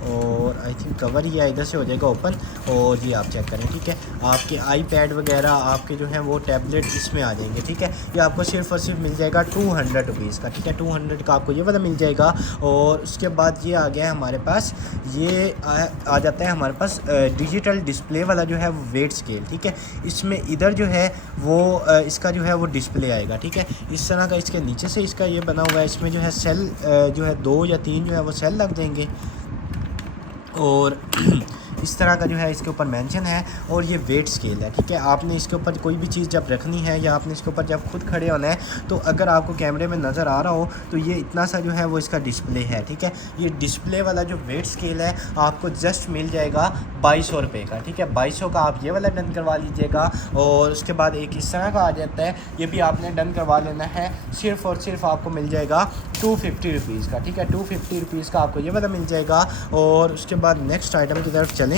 और आई थिंक कवर ही है, इधर से हो जाएगा ओपन। और ये आप चेक करें, ठीक है। आपके आईपैड वगैरह आपके जो है वो टैबलेट इसमें आ जाएंगे, ठीक है। ये आपको सिर्फ़ और सिर्फ मिल जाएगा 200 रुपीज़ का, ठीक है। 200 का आपको ये वाला मिल जाएगा। और उसके बाद ये आ गया है हमारे पास, ये आ जाता है हमारे पास डिजिटल डिस्प्ले वाला जो है वो वेट स्केल, ठीक है। इसमें इधर जो है वो इसका जो है वो डिस्प्ले आएगा, ठीक है। इस तरह का इसके नीचे से इसका ये बना हुआ है, इसमें जो है सेल जो है 2 या 3 जो है वो सेल लग जाएंगे, और इस तरह का जो है इसके ऊपर मेंशन है। और ये वेट स्केल है, ठीक है। आपने इसके ऊपर कोई भी चीज़ जब रखनी है, या आपने इसके ऊपर जब खुद खड़े होना है, तो अगर आपको कैमरे में नज़र आ रहा हो तो ये इतना सा जो है वो इसका डिस्प्ले है, ठीक है। ये डिस्प्ले वाला जो वेट स्केल है आपको जस्ट मिल जाएगा 2200 रुपये का, ठीक है। 2200 का आप ये वाला डन करवा लीजिएगा। और उसके बाद एक इस तरह का आ जाता है, ये भी आपने डन करवा लेना है, सिर्फ़ और सिर्फ आपको मिल जाएगा 250 रुपीज़ का, ठीक है। 250 रुपीज़ का आपको ये वाला मिल जाएगा। और उसके बाद नेक्स्ट आइटम की तरफ चलें तो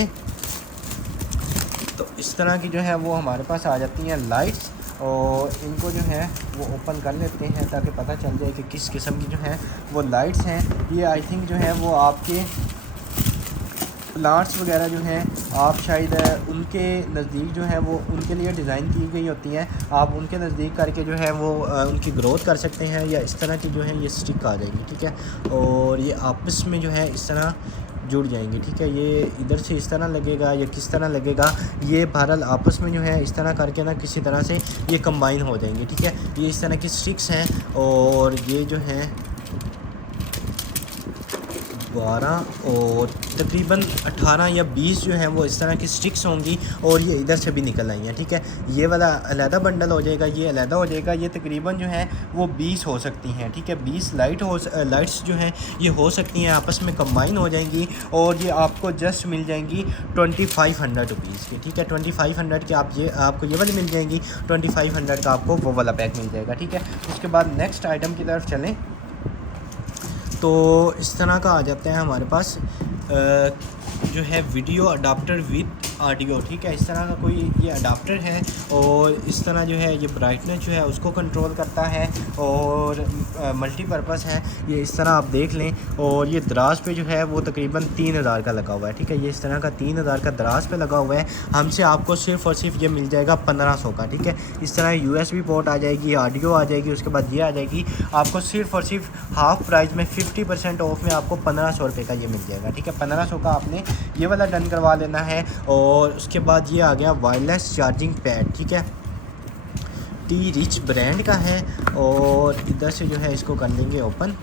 इस तरह की जो है वो हमारे पास आ जाती हैं लाइट्स, और इनको जो है वो ओपन कर लेते हैं ताकि पता चल जाए कि किस किस्म की जो है वो लाइट्स हैं। ये आई थिंक जो है वो आपके प्लांट्स वगैरह जो हैं, आप शायद उनके नज़दीक जो है वो उनके लिए डिज़ाइन की गई होती हैं, आप उनके नज़दीक करके जो है वो उनकी ग्रोथ कर सकते हैं। या इस तरह की जो है ये स्टिक आ जाएगी, ठीक है। और ये आपस में जो है इस तरह जुड़ जाएंगे, ठीक है। ये इधर से इस तरह लगेगा या किस तरह लगेगा, ये बहरहाल आपस में जो है इस तरह करके ना किसी तरह से ये कंबाइन हो जाएंगे, ठीक है। ये इस तरह की स्टिक्स हैं, और ये जो है 12 और तकरीबन 18 या 20 जो है वो इस तरह की स्टिक्स होंगी, और ये इधर से भी निकल आई हैं, ठीक है। ये वाला अलहदा बंडल हो जाएगा, ये अलहदा हो जाएगा। ये तकरीबन जो है वो 20 हो सकती हैं, ठीक है। 20 लाइट्स जो हैं ये हो सकती हैं, आपस में कंबाइन हो जाएंगी, और ये आपको जस्ट मिल जाएंगी 2500 रुपीज़ की, ठीक है। 2500 के आपको ये वाली मिल जाएंगी, 2500 का आपको वो वाला पैक मिल जाएगा, ठीक है। उसके बाद नेक्स्ट आइटम की तरफ चलें तो इस तरह का आ जाता है हमारे पास जो है वीडियो अडाप्टर विद ऑडियो, ठीक है। इस तरह का कोई ये अडाप्टर है, और इस तरह जो है ये ब्राइटनेस जो है उसको कंट्रोल करता है, और मल्टीपर्पज़ है ये, इस तरह आप देख लें। और ये दराज पे जो है वो तकरीबन 3000 का लगा हुआ है, ठीक है। ये इस तरह का 3000 का दराज पे लगा हुआ है, हमसे आपको सिर्फ़ और सिर्फ ये मिल जाएगा 1500 का, ठीक है। इस तरह USB पोर्ट आ जाएगी, ऑडियो आ जाएगी, उसके बाद ये आ जाएगी, आपको सिर्फ़ और सिर्फ हाफ़ प्राइस में 50% ऑफ में आपको 1500 रुपये का ये मिल जाएगा, ठीक है। 1500 का आपने ये वाला डन करवा लेना है। और उसके बाद ये आ गया वायरलेस चार्जिंग पैड, ठीक है। टी रिच ब्रांड का है, और इधर से जो है इसको कर लेंगे ओपन।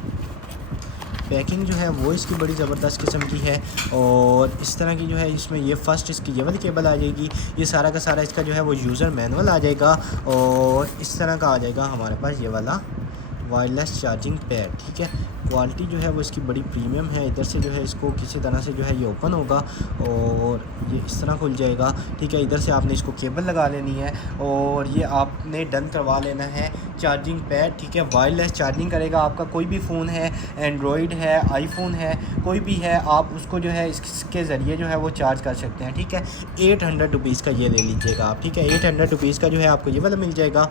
पैकिंग जो है वो इसकी बड़ी ज़बरदस्त किस्म की है, और इस तरह की जो है इसमें ये फर्स्ट इसकी ये वाली केबल आ जाएगी, ये सारा का सारा इसका जो है वो यूज़र मैनुअल आ जाएगा, और इस तरह का आ जाएगा हमारे पास ये वाला वायरलेस चार्जिंग पैड, ठीक है। क्वालिटी जो है वो इसकी बड़ी प्रीमियम है। इधर से जो है इसको किसी तरह से जो है ये ओपन होगा, और ये इस तरह खुल जाएगा, ठीक है। इधर से आपने इसको केबल लगा लेनी है, और ये आपने डन करवा लेना है चार्जिंग पैड, ठीक है। वायरलेस चार्जिंग करेगा, आपका कोई भी फ़ोन है, एंड्रॉयड है, आईफोन है, कोई भी है, आप उसको जो है इसके ज़रिए जो है वो चार्ज कर सकते हैं, ठीक है। 800 रुपीज़ का ये ले लीजिएगा आप, ठीक है। 800 रुपीज़ का जो है आपको ये वाला मिल जाएगा।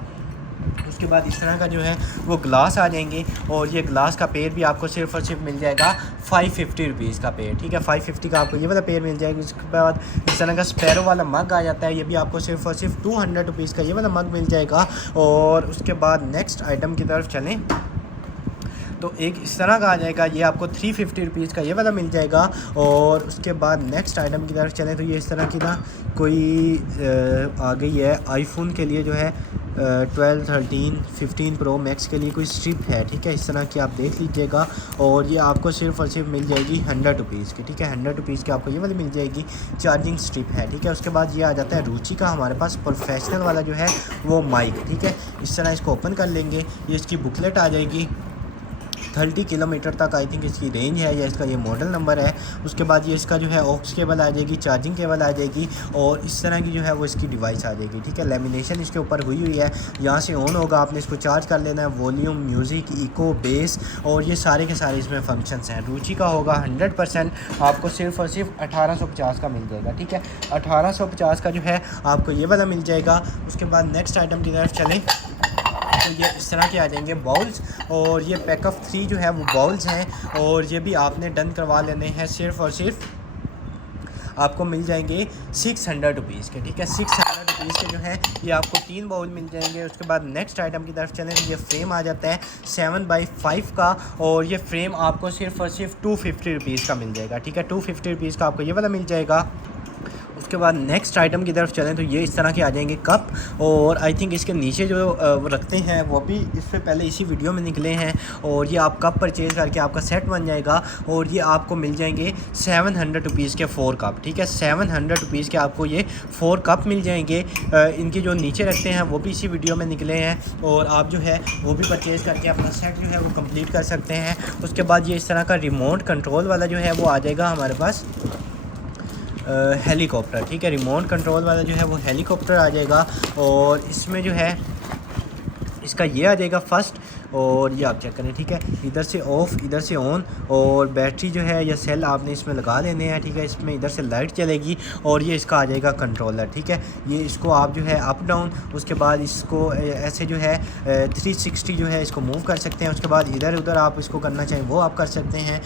उसके बाद इस तरह का जो है वो ग्लास आ जाएंगे, और ये ग्लास का पेड़ भी आपको सिर्फ और सिर्फ मिल जाएगा 550 रुपीज़ का पेड़, ठीक है। 550 का आपको ये वाला पेड़ मिल जाएगा। उसके बाद इस तरह का स्पैरो वाला मग आ जाता है, ये भी आपको सिर्फ और सिर्फ 200 रुपीज़ का ये वाला मग मिल जाएगा। और उसके बाद नेक्स्ट आइटम की तरफ चलें तो एक इस तरह का आ जाएगा, ये आपको 350 रुपीज़ का ये वाला मिल जाएगा। और उसके बाद नेक्स्ट आइटम की तरफ चलें तो ये इस तरह की ना कोई आ गई है आईफोन के लिए जो है 12, 13, 15 प्रो मैक्स के लिए कोई स्ट्रिप है, ठीक है, इस तरह की आप देख लीजिएगा। और ये आपको सिर्फ और सिर्फ मिल जाएगी 100 रुपीज़ की, ठीक है, 100 रुपीज़ की आपको ये वाली मिल जाएगी, चार्जिंग स्ट्रिप है, ठीक है। उसके बाद ये आ जाता है रुचि का हमारे पास प्रोफेशनल वाला जो है वो माइक, ठीक है। इस तरह इसको ओपन कर लेंगे, ये इसकी बुकलेट आ जाएगी, 30 किलोमीटर तक आई थिंक इसकी रेंज है, या इसका ये मॉडल नंबर है। उसके बाद ये इसका जो है ऑक्स केबल आ जाएगी, चार्जिंग केबल आ जाएगी, और इस तरह की जो है वो इसकी डिवाइस आ जाएगी, ठीक है। लेमिनेशन इसके ऊपर हुई है, यहाँ से ऑन होगा, आपने इसको चार्ज कर लेना है, वॉल्यूम, म्यूज़िक, इको, बेस, और ये सारे के सारे इसमें फंक्शंस हैं। रुचि का होगा 100%, आपको सिर्फ और सिर्फ 1850 का मिल जाएगा, ठीक है, 1850 का जो है आपको ये वाला मिल जाएगा। उसके बाद नेक्स्ट आइटम की तरफ चलें तो ये इस तरह के आ जाएंगे बाउल्स, और ये पैकअप 3 जो है वो बाउल्स हैं, और ये भी आपने डन करवा लेने हैं, सिर्फ और सिर्फ आपको मिल जाएंगे 600 रुपीज़ के, ठीक है, 600 रुपीज़ के जो है ये आपको 3 बाउल मिल जाएंगे। उसके बाद नेक्स्ट आइटम की तरफ चलें तो ये फ्रेम आ जाता है 7x5 का, और ये फ्रेम आपको सिर्फ और सिर्फ 250 रुपीज़ का मिल जाएगा, ठीक है, 250 रुपीज़ का आपको ये वाला मिल जाएगा। उसके बाद नेक्स्ट आइटम की तरफ चलें तो ये इस तरह के आ जाएंगे कप, और आई थिंक इसके नीचे जो रखते हैं वो भी इससे पहले इसी वीडियो में निकले हैं, और ये आप कप परचेज़ करके आपका सेट बन जाएगा, और ये आपको मिल जाएंगे 700 रुपीज़ के 4 कप, ठीक है, 700 रुपीज़ के आपको ये 4 कप मिल जाएंगे। इनके जो नीचे रखते हैं वो भी इसी वीडियो में निकले हैं, और आप जो है वो भी परचेज़ करके अपना सेट जो है वो कंप्लीट कर सकते हैं। उसके बाद ये इस तरह का रिमोट कंट्रोल वाला जो है वो आ जाएगा हमारे पास हेलीकॉप्टर, ठीक है, रिमोट कंट्रोल वाला जो है वो हेलीकॉप्टर आ जाएगा, और इसमें जो है इसका ये आ जाएगा फर्स्ट, और ये आप चेक करें, ठीक है, इधर से ऑफ़ इधर से ऑन, और बैटरी जो है या सेल आपने इसमें लगा लेने हैं, ठीक है, इसमें इधर से लाइट चलेगी, और ये इसका आ जाएगा कंट्रोलर, ठीक है, ये इसको आप जो है अप डाउन, उसके बाद इसको ऐसे जो है 360 जो है इसको मूव कर सकते हैं। उसके बाद इधर उधर आप इसको करना चाहें वो आप कर सकते हैं।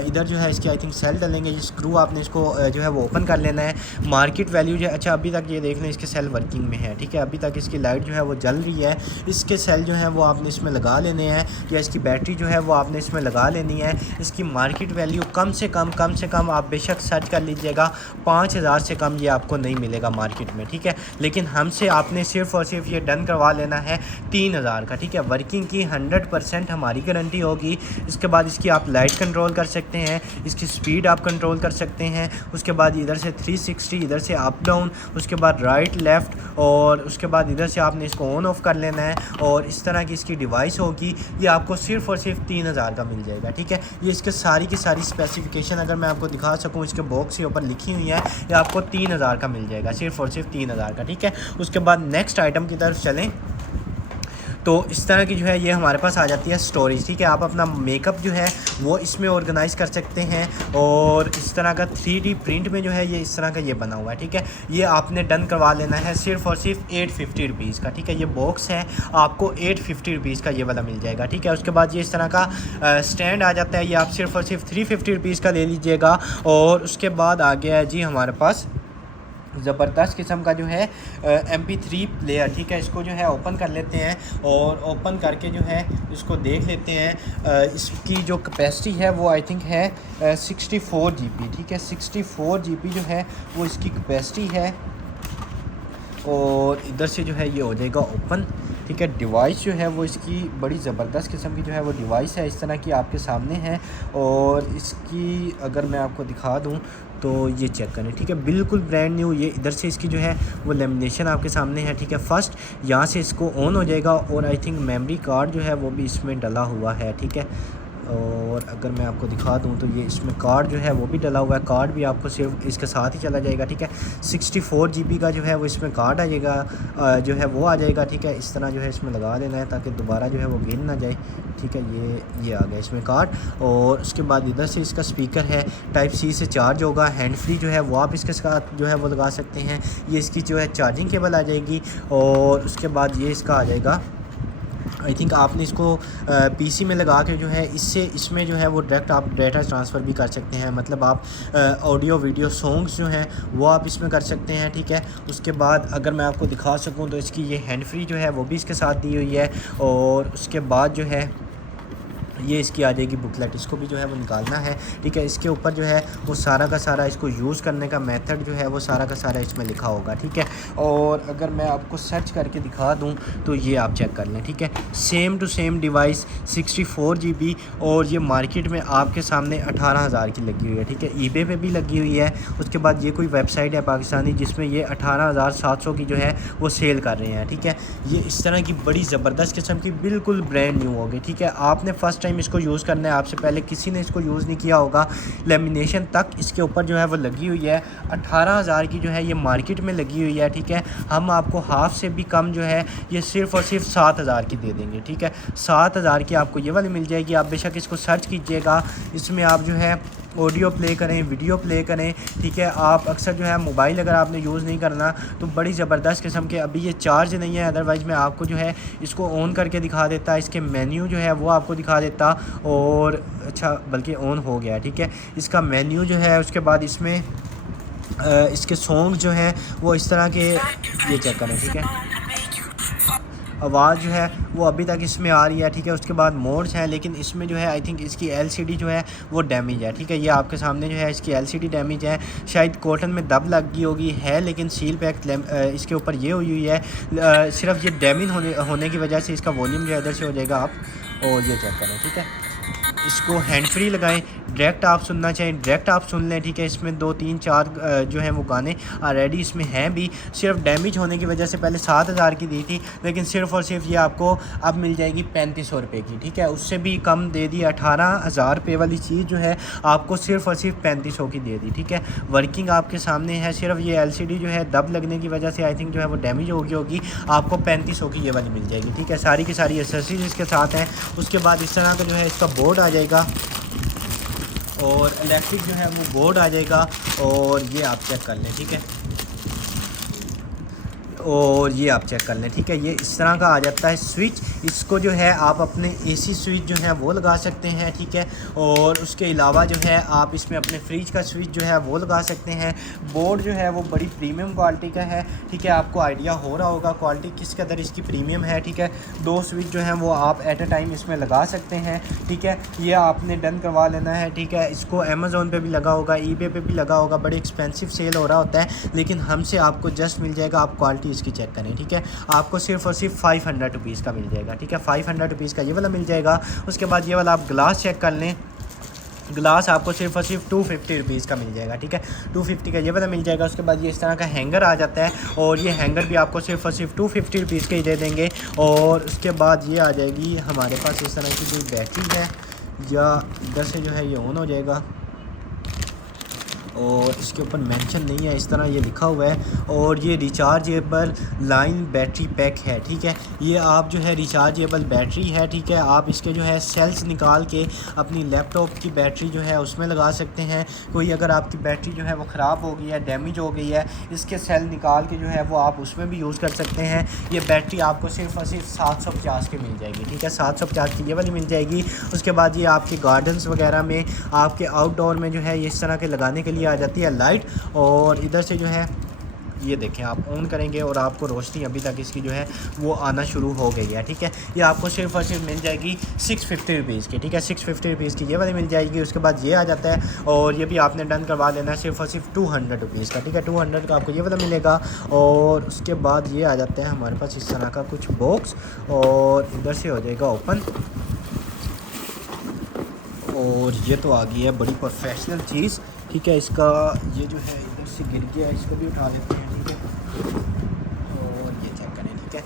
इधर जो है इसके आई थिंक सेल डलेंगे, स्क्रू आपने इसको जो है वो ओपन कर लेना है। मार्केट वैल्यू जो है, अच्छा अभी तक ये देख लें इसके सेल वर्किंग में है, ठीक है, अभी तक इसकी लाइट जो है वो जल रही है, इसके सेल जो है वो आपने इसमें लगा लेने हैं, या इसकी बैटरी जो है वो आपने इसमें लगा लेनी है। इसकी मार्केट वैल्यू कम से कम आप बेशक सर्च कर लीजिएगा, 5000 से कम ये आपको नहीं मिलेगा मार्केट में, ठीक है, लेकिन हमसे आपने सिर्फ और सिर्फ ये डन करवा लेना है 3000 का, ठीक है। वर्किंग की 100% हमारी गारंटी होगी। इसके बाद इसकी आप लाइट कंट्रोल कर सकते हैं, इसकी स्पीड आप कंट्रोल कर सकते हैं। उसके बाद इधर से 360, इधर से अप डाउन, उसके बाद राइट लेफ़्ट, और उसके बाद इधर से आपने इसको ऑन ऑफ कर लेना है, और इस तरह की इसकी डिवाइस होगी। ये आपको सिर्फ और सिर्फ 3000 का मिल जाएगा, ठीक है। ये इसके सारी की सारी स्पेसिफिकेशन अगर मैं आपको दिखा सकूं, इसके बॉक्स के ऊपर लिखी हुई है, ये आपको 3000 का मिल जाएगा, सिर्फ और सिर्फ 3000 का, ठीक है। उसके बाद नेक्स्ट आइटम की तरफ चलें तो इस तरह की जो है ये हमारे पास आ जाती है स्टोरेज, ठीक है। आप अपना मेकअप जो है वो इसमें ऑर्गेनाइज़ कर सकते हैं, और इस तरह का 3D प्रिंट में जो है ये इस तरह का ये बना हुआ है, ठीक है। ये आपने डन करवा लेना है सिर्फ और सिर्फ 850 रुपीज़ का, ठीक है। ये बॉक्स है आपको 850 रुपीज़ का ये वाला मिल जाएगा, ठीक है। उसके बाद ये इस तरह का स्टैंड आ जाता है, ये आप सिर्फ और सिर्फ 350 रुपीज़ का ले लीजिएगा। और उसके बाद आ गया है जी हमारे पास ज़बरदस्त किस्म का जो है MP3 प्लेयर, ठीक है। इसको जो है ओपन कर लेते हैं, और ओपन करके जो है इसको देख लेते हैं। इसकी जो कैपेसिटी है वो आई थिंक है 64 GB, ठीक है, 64 GB जो है वो इसकी कैपेसिटी है। और इधर से जो है ये हो जाएगा ओपन, ठीक है। डिवाइस जो है वो इसकी बड़ी ज़बरदस्त किस्म की जो है वो डिवाइस है, इस तरह की आपके सामने है। और इसकी अगर मैं आपको दिखा दूं तो ये चेक करें, ठीक है, बिल्कुल ब्रांड न्यू। ये इधर से इसकी जो है वो लेमिनेशन आपके सामने है, ठीक है। फर्स्ट यहाँ से इसको ऑन हो जाएगा, और आई थिंक मेमोरी कार्ड जो है वो भी इसमें डला हुआ है, ठीक है। और अगर मैं आपको दिखा दूं तो ये इसमें कार्ड जो है वो भी डला हुआ है, कार्ड भी आपको सिर्फ इसके साथ ही चला जाएगा, ठीक है। 64 GB का जो है वो इसमें कार्ड आ जाएगा, जो है वो आ जाएगा, ठीक है। इस तरह जो है इसमें लगा देना है ताकि दोबारा जो है वो गिर ना जाए, ठीक है। ये आ गया इसमें कार्ड। और उसके बाद इधर से इसका स्पीकर है, Type-C से चार्ज होगा, हैंड फ्री जो है वो आप इसके साथ जो है वो लगा सकते हैं। ये इसकी जो है चार्जिंग केबल आ जाएगी। और उसके बाद ये इसका आ जाएगा, आई थिंक आपने इसको PC में लगा के जो है इसमें जो है वो डायरेक्ट आप डाटा ट्रांसफ़र भी कर सकते हैं, मतलब आप ऑडियो वीडियो सॉन्ग्स जो हैं वो आप इसमें कर सकते हैं, ठीक है। उसके बाद अगर मैं आपको दिखा सकूं तो इसकी ये हैंड फ्री जो है वो भी इसके साथ दी हुई है। और उसके बाद जो है ये इसकी आ जाएगी बुकलेट, इसको भी जो है वो निकालना है, ठीक है। इसके ऊपर जो है वो सारा का सारा इसको यूज़ करने का मेथड जो है वो सारा का सारा इसमें लिखा होगा, ठीक है। और अगर मैं आपको सर्च करके दिखा दूं तो ये आप चेक कर लें, ठीक है। Same to same device 64 GB और ये मार्केट में आपके सामने 18,000 की लगी हुई है, ठीक है। ईबे पे भी लगी हुई है। उसके बाद ये कोई वेबसाइट है पाकिस्तानी जिसमें ये 18,700 की जो है वो सेल कर रहे हैं, ठीक है। ये इस तरह की बड़ी ज़बरदस्त किस्म की बिल्कुल ब्रांड न्यू होगी, ठीक है। आपने फ़र्स्ट टाइम इसको यूज़ करना है, आपसे पहले किसी ने इसको यूज़ नहीं किया होगा। लेमिनेशन तक इसके ऊपर जो है वो लगी हुई है। 18,000 की जो है ये मार्केट में लगी हुई है, ठीक है। हम आपको हाफ़ से भी कम जो है ये सिर्फ़ और सिर्फ 7,000 की दे देंगे, ठीक है। 7,000 की आपको ये वाली मिल जाएगी। आप बेशक इसको सर्च कीजिएगा, इसमें आप जो है ऑडियो प्ले करें, वीडियो प्ले करें, ठीक है। आप अक्सर जो है मोबाइल अगर आपने यूज़ नहीं करना तो बड़ी ज़बरदस्त किस्म के, अभी ये चार्ज नहीं है, अदरवाइज़ मैं आपको जो है इसको ऑन करके दिखा देता, इसके मेन्यू जो है वो आपको दिखा देता। और अच्छा बल्कि ऑन हो गया, ठीक है। इसका मेन्यू जो है उसके बाद इसमें इसके सॉन्ग जो हैं वो इस तरह के, ये चेक करें, ठीक है। आवाज़ जो है वो अभी तक इसमें आ रही है, ठीक है। उसके बाद मोड्स हैं, लेकिन इसमें जो है आई थिंक इसकी LCD जो है वो डैमेज है, ठीक है। ये आपके सामने जो है इसकी LCD डैमेज है, शायद कॉटन में दब लग गई होगी है, लेकिन सील पैक इसके ऊपर ये हुई है। सिर्फ ये डैमेज होने की वजह से इसका वॉल्यूम जो है इधर से हो जाएगा आप, और ये चेक करें, ठीक है। इसको हैंड फ्री लगाएं, डायरेक्ट आप सुनना चाहें डायरेक्ट आप सुन लें, ठीक है। इसमें 2 3 4 जो हैं वो गाने ऑलरेडी इसमें हैं भी। सिर्फ डैमेज होने की वजह से पहले 7,000 की दी थी, लेकिन सिर्फ और सिर्फ ये आपको अब मिल जाएगी 3500 रुपये की, ठीक है। उससे भी कम दे दी, 18,000 रुपये वाली चीज़ जो है आपको सिर्फ और सिर्फ 3500 की दे दी, ठीक है। वर्किंग आपके सामने है, सिर्फ ये LCD जो है दब लगने की वजह से आई थिंक जो है वो डैमेज हो गई होगी, आपको 3500 की ये वाली मिल जाएगी, ठीक है। सारी की सारी एक्सेसरीज इसके साथ हैं। उसके बाद इस तरह का जो है इसका बोर्ड आ जाएगा और इलेक्ट्रिक जो है वो बोर्ड आ जाएगा, और ये आप चेक कर लें, ठीक है। और ये आप चेक कर लें, ठीक है। ये इस तरह का आ जाता है स्विच। इसको जो है आप अपने AC स्विच जो है वो लगा सकते हैं, ठीक है। और उसके अलावा जो है आप इसमें अपने फ्रिज का स्विच जो है वो लगा सकते हैं। बोर्ड जो है वो बड़ी प्रीमियम क्वालिटी का है, ठीक है। आपको आइडिया हो रहा होगा क्वालिटी किस कदर इसकी प्रीमियम है, ठीक है। 2 स्विच जो हैं वो आप एट अ टाइम इसमें लगा सकते हैं, ठीक है। ये आपने डन करवा लेना है, ठीक है। इसको अमेज़ोन पे भी लगा होगा, eBay पे भी लगा होगा, बड़े एक्सपेंसिव सेल हो रहा होता है, लेकिन हमसे आपको जस्ट मिल जाएगा। आप क्वालिटी इसकी चेक करें, ठीक है। आपको सिर्फ और सिर्फ 500 रुपीज़ का मिल जाएगा, ठीक है। 500 रुपीज़ का ये वाला मिल जाएगा। उसके बाद ये वाला आप ग्लास चेक कर लें, ग्लास आपको सिर्फ और सिर्फ 250 रुपीज़ का मिल जाएगा, ठीक है। 250 का ये वाला मिल जाएगा। उसके बाद ये इस तरह का हैंगर आ जाता है, और ये हैंगर भी आपको सिर्फ और सिर्फ 250 रुपीज़ के ही दे देंगे। और उसके बाद ये आ जाएगी हमारे पास इस तरह की जो बैटरी है, या इधर से जो है ये ऑन हो जाएगा, और इसके ऊपर मेंशन नहीं है, इस तरह ये लिखा हुआ है। और ये रिचार्जेबल लाइन बैटरी पैक है, ठीक है। ये आप जो है रिचार्जेबल बैटरी है, ठीक है। आप इसके जो है सेल्स निकाल के अपनी लैपटॉप की बैटरी जो है उसमें लगा सकते हैं। कोई अगर आपकी बैटरी जो है वो ख़राब हो गई है, डैमेज हो गई है, इसके सेल निकाल के जो है वो आप उसमें भी यूज़ कर सकते हैं। ये बैटरी आपको सिर्फ और सिर्फ 750 की मिल जाएगी, ठीक है। 750 की ये वाली मिल जाएगी। उसके बाद ये आपके गार्डन्स वगैरह में, आपके आउटडोर में जो है ये इस तरह के लगाने के लिए आ जाती है लाइट। और इधर से जो है ये देखें, आप ऑन करेंगे और आपको रोशनी अभी तक इसकी जो है वो आना शुरू हो गई है, ठीक है। ये आपको सिर्फ और सिर्फ मिल जाएगी 650 रुपीज़ की, ठीक है। 650 रुपीज़ की ये वाली मिल जाएगी। उसके बाद ये आ जाता है, और ये भी आपने डन करवा लेना है सिर्फ और सिर्फ 200 रुपीज़ का, ठीक है। 200 का आपको ये वाला मिलेगा। और उसके बाद ये आ जाता है हमारे पास इस तरह का कुछ बॉक्स, और इधर से हो जाएगा ओपन। और ये तो आ गई है बड़ी प्रोफेशनल चीज़, ठीक है। इसका ये जो है इधर से गिर गया है, इसको भी उठा लेते हैं, ठीक है। और ये चेक करें, ठीक है।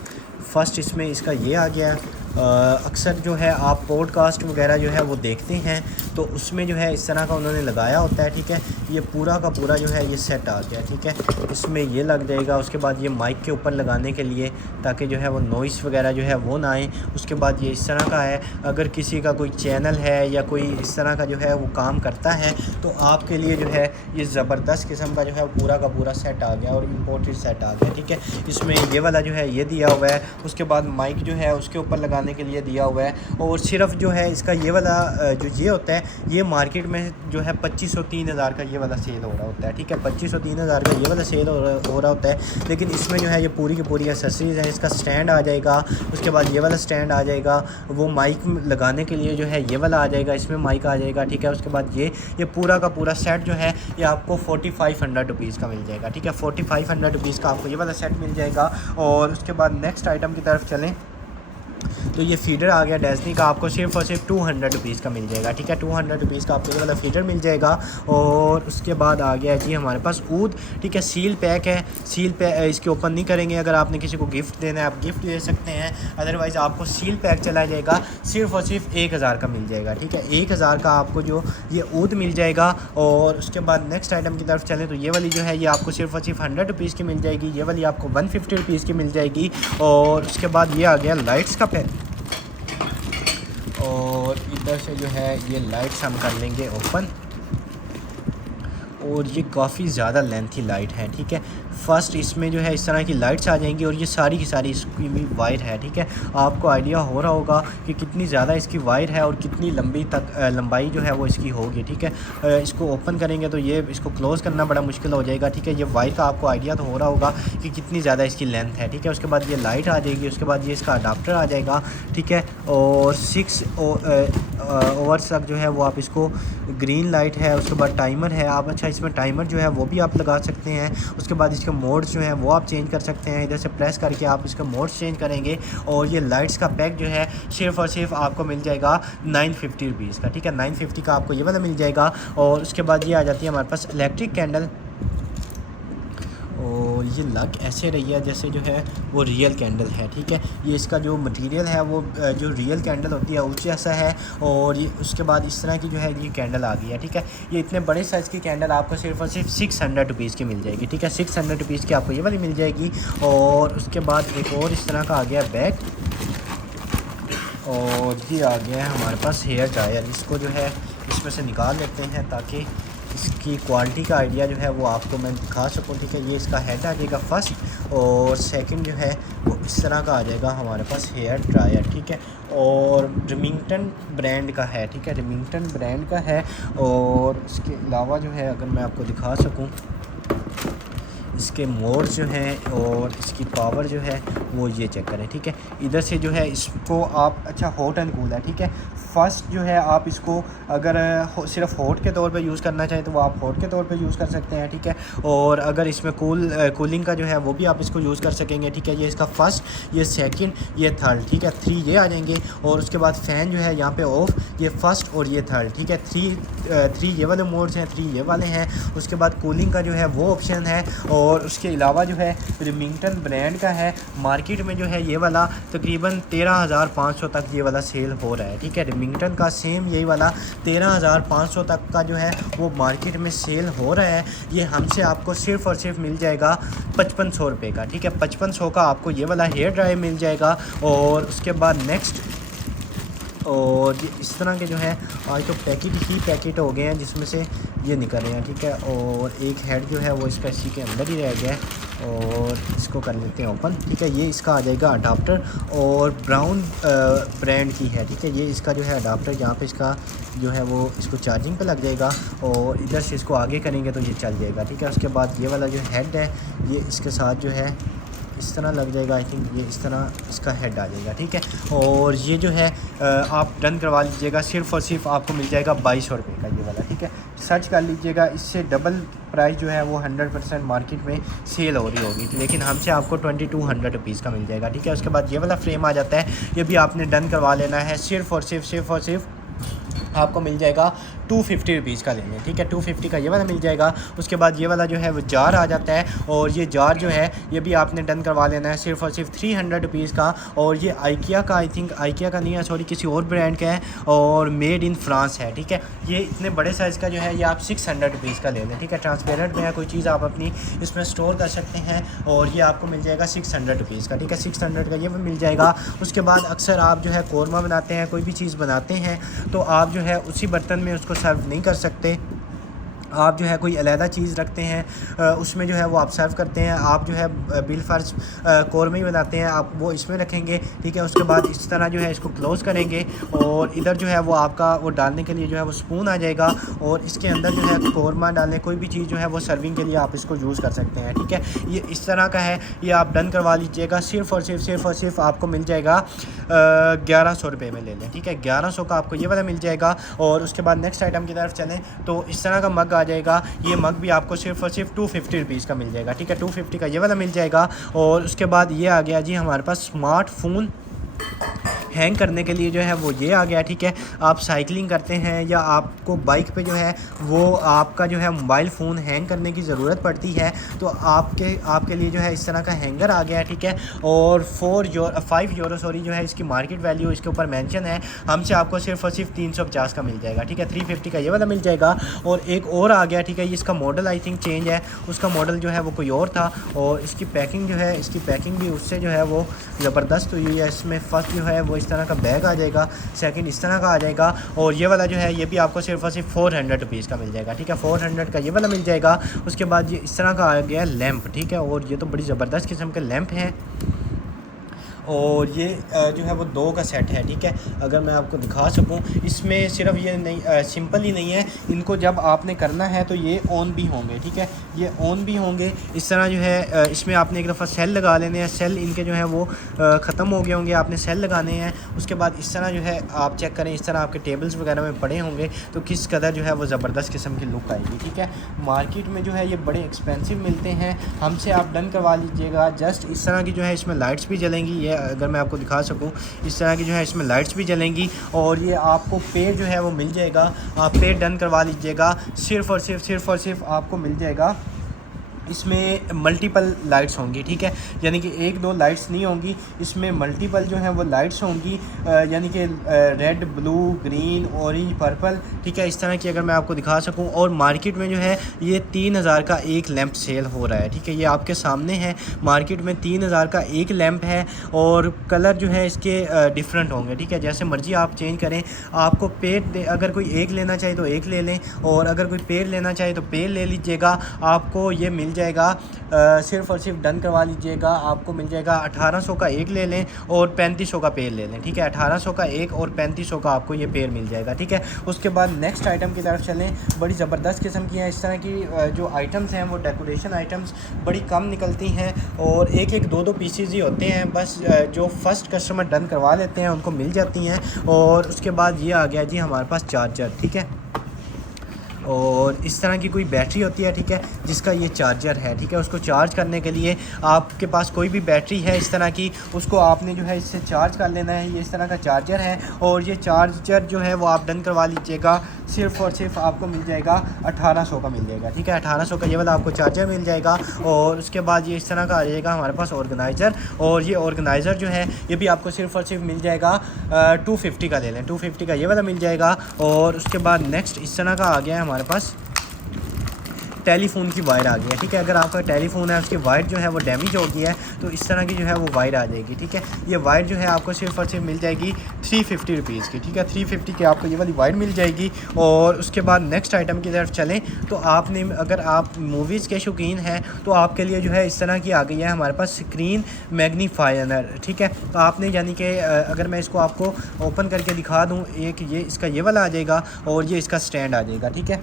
फर्स्ट इसमें इसका ये आ गया है। अक्सर जो है आप पॉडकास्ट वगैरह जो है वो देखते हैं, तो उसमें जो है इस तरह का उन्होंने लगाया होता है, ठीक है। ये पूरा का पूरा जो है ये सेट आ गया, ठीक है। इसमें ये लग जाएगा। उसके बाद ये माइक के ऊपर लगाने के लिए, ताकि जो है वो नॉइस वगैरह जो है वो ना आए। उसके बाद ये इस तरह का है, अगर किसी का कोई चैनल है या कोई इस तरह का जो है वो काम करता है, तो आपके लिए जो है ये ज़बरदस्त किस्म का जो है पूरा का पूरा सेट आ गया, और इम्पोर्टेड सेट आ गया, ठीक है। इसमें ये वाला जो है ये दिया हुआ है। उसके बाद माइक जो है उसके ऊपर लगाने लगाने के लिए दिया हुआ है। और सिर्फ जो है इसका ये वाला जो ये होता है, ये मार्केट में जो है 2500-3000 का ये वाला सेल हो रहा होता है, ठीक है। 2500-3000 का ये वाला सेल हो रहा होता है। लेकिन इसमें जो है ये पूरी की पूरी एसेसरीज़ हैं। इसका स्टैंड आ जाएगा, उसके बाद ये वाला स्टैंड आ जाएगा, वो माइक लगाने के लिए जो है ये वाला आ जाएगा, इसमें माइक आ जाएगा, ठीक है। उसके बाद ये पूरा का पूरा सेट जो है ये आपको 4500 रुपीज़ का मिल जाएगा, ठीक है। 4500 रुपीज़ का आपको ये वाला सेट मिल जाएगा। और उसके बाद नेक्स्ट आइटम की तरफ चलें तो ये फीडर आ गया डेज़नी का, आपको सिर्फ और सिर्फ 200 रुपीज़ का मिल जाएगा, ठीक है। 200 रुपीज़ का आपको ये वाला फीडर मिल जाएगा। और उसके बाद आ गया जी हमारे पास ऊद, ठीक है। सील पैक है, सील पैक इसके ओपन नहीं करेंगे। अगर आपने किसी को गिफ्ट देना है आप गिफ्ट दे सकते हैं, अदरवाइज़ आपको सील पैक चला जाएगा, सिर्फ और सिर्फ 1000 का मिल जाएगा, ठीक है। 1000 का आपको जो ये ऊद मिल जाएगा। और उसके बाद नेक्स्ट आइटम की तरफ चलें तो ये वाली जो है ये आपको सिर्फ और सिर्फ 100 रुपीज़ की मिल जाएगी, ये वाली आपको 150 रुपीज़ की मिल जाएगी। और उसके बाद ये आ गया लाइट्स का पैक, और इधर से जो है ये लाइट्स हम कर लेंगे ओपन। और ये काफ़ी ज़्यादा लेंथी लाइट है, ठीक है। फर्स्ट इसमें जो है इस तरह की लाइट्स आ जाएंगी और ये सारी की सारी इसकी भी वायर है, ठीक है। आपको आइडिया हो रहा होगा कि कितनी ज़्यादा इसकी वायर है और कितनी लंबाई जो है वो इसकी होगी, ठीक है। इसको ओपन करेंगे तो ये इसको क्लोज़ करना बड़ा मुश्किल हो जाएगा, ठीक है। ये वायर का आपको आइडिया तो हो रहा होगा कि कितनी ज़्यादा इसकी लेंथ है, ठीक है। उसके बाद ये लाइट आ जाएगी, उसके बाद ये इसका अडाप्टर आ जाएगा, ठीक है। और 6 ओवर्स तक जो है वो आप इसको, ग्रीन लाइट है, उसके बाद टाइमर है आप, अच्छा इसमें टाइमर जो है वो भी आप लगा सकते हैं। उसके बाद इसके मोड्स जो हैं वो आप चेंज कर सकते हैं, इधर से प्रेस करके आप इसके मोड्स चेंज करेंगे। और ये लाइट्स का पैक जो है सिर्फ और सिर्फ आपको मिल जाएगा 950 रुपीज़ का, ठीक है। 950 का आपको ये वाला मिल जाएगा। और उसके बाद ये आ जाती है हमारे पास इलेक्ट्रिक कैंडल, और ये लग ऐसे रही है जैसे जो है वो रियल कैंडल है, ठीक है। ये इसका जो मटेरियल है वो जो रियल कैंडल होती है उस जैसा है। और ये उसके बाद इस तरह की जो है ये कैंडल आ गई है, ठीक है। ये इतने बड़े साइज़ की कैंडल आपको सिर्फ और सिर्फ 600 रुपीज़ की मिल जाएगी, ठीक है। 600 रुपीज़ की आपको ये वाली मिल जाएगी। और उसके बाद एक और इस तरह का आ गया बैग, और ये आ गया है हमारे पास हेयर ड्रायर। इसको जो है इसमें से निकाल लेते हैं ताकि इसकी क्वालिटी का आइडिया जो है वो आपको मैं दिखा सकूँ, ठीक है। ये इसका हेड आ जाएगा फर्स्ट, और सेकंड जो है वो इस तरह का आ जाएगा हमारे पास हेयर ड्रायर, ठीक है। और रिमिंगटन ब्रांड का है, ठीक है। रिमिंगटन ब्रांड का है। और इसके अलावा जो है अगर मैं आपको दिखा सकूँ, इसके मोड्स जो हैं और इसकी पावर जो है वो ये चेक करें, ठीक है। इधर से जो है इसको आप, अच्छा हॉट एंड कूल है, ठीक है। फर्स्ट जो है आप इसको अगर सिर्फ हॉट के तौर पे यूज़ करना चाहें तो वो आप हॉट के तौर पे यूज़ कर सकते हैं, ठीक है। और अगर इसमें कूलिंग का जो है वो भी आप इसको यूज़ कर सकेंगे, ठीक है। ये इसका फर्स्ट, ये सेकंड, ये थर्ड, ठीक है। 3 ये आ जाएंगे। और उसके बाद फ़ैन जो है यहाँ पे ऑफ, ये फर्स्ट और ये थर्ड, ठीक है। 3 ये वाले मोड्स हैं, 3 ये वाले हैं। उसके बाद कूलिंग का जो है वो ऑप्शन है। और उसके अलावा जो है रिमिंगटन ब्रांड का है, मार्केट में जो है ये वाला तकरीबन 13,500 तक ये वाला सेल हो रहा है, ठीक है। रिमिंगटन का सेम यही वाला 13,500 तक का जो है वो मार्केट में सेल हो रहा है। ये हमसे आपको सिर्फ़ और सिर्फ मिल जाएगा 5500 रुपये का, ठीक है। 5500 का आपको ये वाला हेयर ड्रायर मिल जाएगा। और उसके बाद नेक्स्ट, और ये इस तरह के जो है आज तो पैकेट ही पैकेट हो गए हैं जिसमें से ये निकल रहे हैं, ठीक है। और एक हेड जो है वो इसका इसी के अंदर ही रह गया है, और इसको कर लेते हैं ओपन, ठीक है। ये इसका आ जाएगा अडाप्टर, और ब्राउन ब्रांड की है, ठीक है। ये इसका जो है अडाप्टर, यहाँ पे इसका जो है वो इसको चार्जिंग पे लग जाएगा, और इधर से इसको आगे करेंगे तो ये चल जाएगा, ठीक है। उसके बाद ये वाला जो हेड है ये इसके साथ जो है इस तरह लग जाएगा, आई थिंक ये इस तरह इसका हेड आ जाएगा, ठीक है। और ये जो है आप डन करवा लीजिएगा, सिर्फ़ और सिर्फ आपको मिल जाएगा 2200 रुपये का ये वाला, ठीक है। सर्च कर लीजिएगा, इससे डबल प्राइस जो है वो 100% मार्केट में सेल हो रही होगी, लेकिन हमसे आपको 2200 रुपीज़ का मिल जाएगा, ठीक है। उसके बाद ये वाला फ्रेम आ जाता है, ये भी आपने डन करवा लेना है। सिर्फ़ और सिर्फ आपको मिल जाएगा 250 रुपीज़ का लेने, ठीक है। 250 का ये वाला मिल जाएगा। उसके बाद ये वाला जो है वो जार आ जाता है, और ये जार जो है ये भी आपने डन करवा लेना है, सिर्फ़ और सिर्फ 300 रुपीज़ का। और ये आइकिया का, आई थिंक आइकिया का नहीं है, सॉरी किसी और ब्रांड का है, और मेड इन फ्रांस है, ठीक है। ये इतने बड़े साइज़ का जो है ये आप 600 रुपीज़ का ले लें, ठीक है। ट्रांसपेरेंट में है, कोई चीज़ आप अपनी इसमें स्टोर कर सकते हैं, और ये आपको मिल जाएगा 600 रुपीज़ का, ठीक है। 600 का ये भी मिल जाएगा। उसके बाद अक्सर आप जो है कौरमा बनाते हैं, कोई भी चीज़ बनाते हैं, तो आप जो है उसी बर्तन में उसको सर्व नहीं कर सकते, आप जो है कोई अलहदा चीज़ रखते हैं उसमें जो है वो आप सर्व करते हैं, आप जो है बिल फ़र्ज़ कौरमे बनाते हैं आप वो इसमें रखेंगे, ठीक है। उसके बाद इस तरह जो है इसको क्लोज़ करेंगे और इधर जो है वो आपका वो डालने के लिए जो है वो स्पून आ जाएगा और इसके अंदर जो है कौरमा डालने कोई भी चीज़ जो है वो सर्विंग के लिए आप इसको यूज़ कर सकते हैं, ठीक है। ये इस तरह का है, ये आप डन करवा लीजिएगा। सिर्फ़ आपको मिल जाएगा 1100 रुपये में ले लें, ठीक है। 1100 का आपको ये वाला मिल जाएगा। और उसके बाद नेक्स्ट आइटम की तरफ चलें तो इस तरह का मग आ जाएगा। ये मग भी आपको सिर्फ 250 रुपीज़ का मिल जाएगा, ठीक है। 250 का ये वाला मिल जाएगा। और उसके बाद ये आ गया जी हमारे पास स्मार्टफोन हैंग करने के लिए जो है वो ये आ गया, ठीक है। आप साइकिलिंग करते हैं या आपको बाइक पे जो है वो आपका जो है मोबाइल फ़ोन हैंग करने की ज़रूरत पड़ती है तो आपके लिए जो है इस तरह का हैंगर आ गया, ठीक है। और 5 यूरो जो है इसकी मार्केट वैल्यू इसके ऊपर मेंशन है, हमसे आपको सिर्फ 350 का मिल जाएगा, ठीक है। 350 का ये वाला मिल जाएगा। और एक और आ गया, ठीक है। इसका मॉडल आई थिंक चेंज है, उसका मॉडल जो है वो कोई और था और इसकी पैकिंग जो है इसकी पैकिंग भी उससे जो है वो ज़बरदस्त हुई है। इसमें फर्स्ट जो है वो इस तरह का बैग आ जाएगा, सेकंड इस तरह का आ जाएगा और ये वाला जो है ये भी आपको सिर्फ 400 रुपीज़ का मिल जाएगा, ठीक है। 400 का ये वाला मिल जाएगा। उसके बाद ये इस तरह का आ गया लैंप, ठीक है। और ये तो बड़ी ज़बरदस्त किस्म के लैंप हैं और ये जो है वो 2 का सेट है, ठीक है। अगर मैं आपको दिखा सकूं इसमें सिर्फ ये नहीं सिंपल ही नहीं है, इनको जब आपने करना है तो ये ऑन भी होंगे, ठीक है। ये ऑन भी होंगे इस तरह जो है इसमें आपने एक दफ़ा सेल लगा लेने हैं, सेल इनके जो है वो ख़त्म हो गए होंगे, आपने सेल लगाने हैं। उसके बाद इस तरह जो है आप चेक करें, इस तरह आपके टेबल्स वगैरह में पड़े होंगे तो किस कदर जो है वो ज़बरदस्त किस्म की लुक आएगी, ठीक है। मार्केट में जो है ये बड़े एक्सपेंसिव मिलते हैं, हमसे आप डन करवा लीजिएगा। जस्ट इस तरह की जो है इसमें लाइट्स भी जलेंगी, ये अगर मैं आपको दिखा सकूं इस तरह की जो है इसमें लाइट्स भी जलेंगी और ये आपको पे जो है वो मिल जाएगा, आप पे डन करवा लीजिएगा। सिर्फ़ और सिर्फ आपको मिल जाएगा इसमें मल्टीपल लाइट्स होंगी, ठीक है। यानी कि 1-2 लाइट्स नहीं होंगी, इसमें मल्टीपल जो है वो लाइट्स होंगी, यानी कि red, blue, green, orange, purple, ठीक है। इस तरह की अगर मैं आपको दिखा सकूं। और मार्केट में जो है ये 3000 का एक लैंप सेल हो रहा है, ठीक है। ये आपके सामने है, मार्केट में 3000 का एक लैंप है और कलर जो है इसके डिफरेंट होंगे, ठीक है। जैसे मर्जी आप चेंज करें, आपको पेड़ अगर कोई एक लेना चाहे तो एक ले लें और अगर कोई पेड़ लेना चाहे तो पेड़ ले लीजिएगा। आपको ये मिल जाएगा सिर्फ़ और सिर्फ डन करवा लीजिएगा, आपको मिल जाएगा 1800 का एक ले लें और 3500 का पेड़ ले लें, ठीक है। 1800 का एक और 3500 का आपको ये पेड़ मिल जाएगा, ठीक है। उसके बाद नेक्स्ट आइटम की तरफ चलें। बड़ी ज़बरदस्त किस्म की हैं, इस तरह की जो आइटम्स हैं वो डेकोरेशन आइटम्स बड़ी कम निकलती हैं और एक 2 पीसेज ही होते हैं, बस जो फर्स्ट कस्टमर डन करवा लेते हैं उनको मिल जाती हैं। और उसके बाद ये आ गया जी हमारे पास चार्जर, ठीक है। और इस तरह की कोई बैटरी होती है, ठीक है, जिसका ये चार्जर है, ठीक है। उसको चार्ज करने के लिए आपके पास कोई भी बैटरी है इस तरह की, उसको आपने जो है इससे चार्ज कर लेना है। ये इस तरह का चार्जर है और ये चार्जर जो है वो आप डन करवा लीजिएगा। सिर्फ़ और सिर्फ आपको मिल जाएगा 1800 का मिल जाएगा, ठीक है। 1800 का ये वाला आपको चार्जर मिल जाएगा। और उसके बाद ये इस तरह का आ जाएगा हमारे पास ऑर्गेनाइज़र और ये ऑर्गेनाइज़र जो है ये भी आपको सिर्फ़ और सिर्फ मिल जाएगा 250 का ले लें, 250 का ये वाला मिल जाएगा। और उसके बाद नेक्स्ट इस तरह का आ गया है हमारे पास टेलीफोन की वायर आ गई है, ठीक है। अगर आपका टेलीफोन है उसकी वायर जो है वो डैमेज हो गई है तो इस तरह की जो है वो वायर आ जाएगी, ठीक है। ये वायर जो है आपको सिर्फ और सिर्फ मिल जाएगी 350 रुपीज़ की, ठीक है। 350 की आपको ये वाली वायर मिल जाएगी। और उसके बाद नेक्स्ट आइटम की तरफ चलें तो आपने अगर आप मूवीज़ के शौकीन हैं तो आपके लिए जो है इस तरह की आ गई है हमारे पास स्क्रीन मैग्नीफायर, ठीक है। तो आपने यानी कि अगर मैं इसको आपको ओपन करके दिखा दूँ, एक ये इसका ये वाला आ जाएगा और ये इसका स्टैंड आ जाएगा, ठीक है।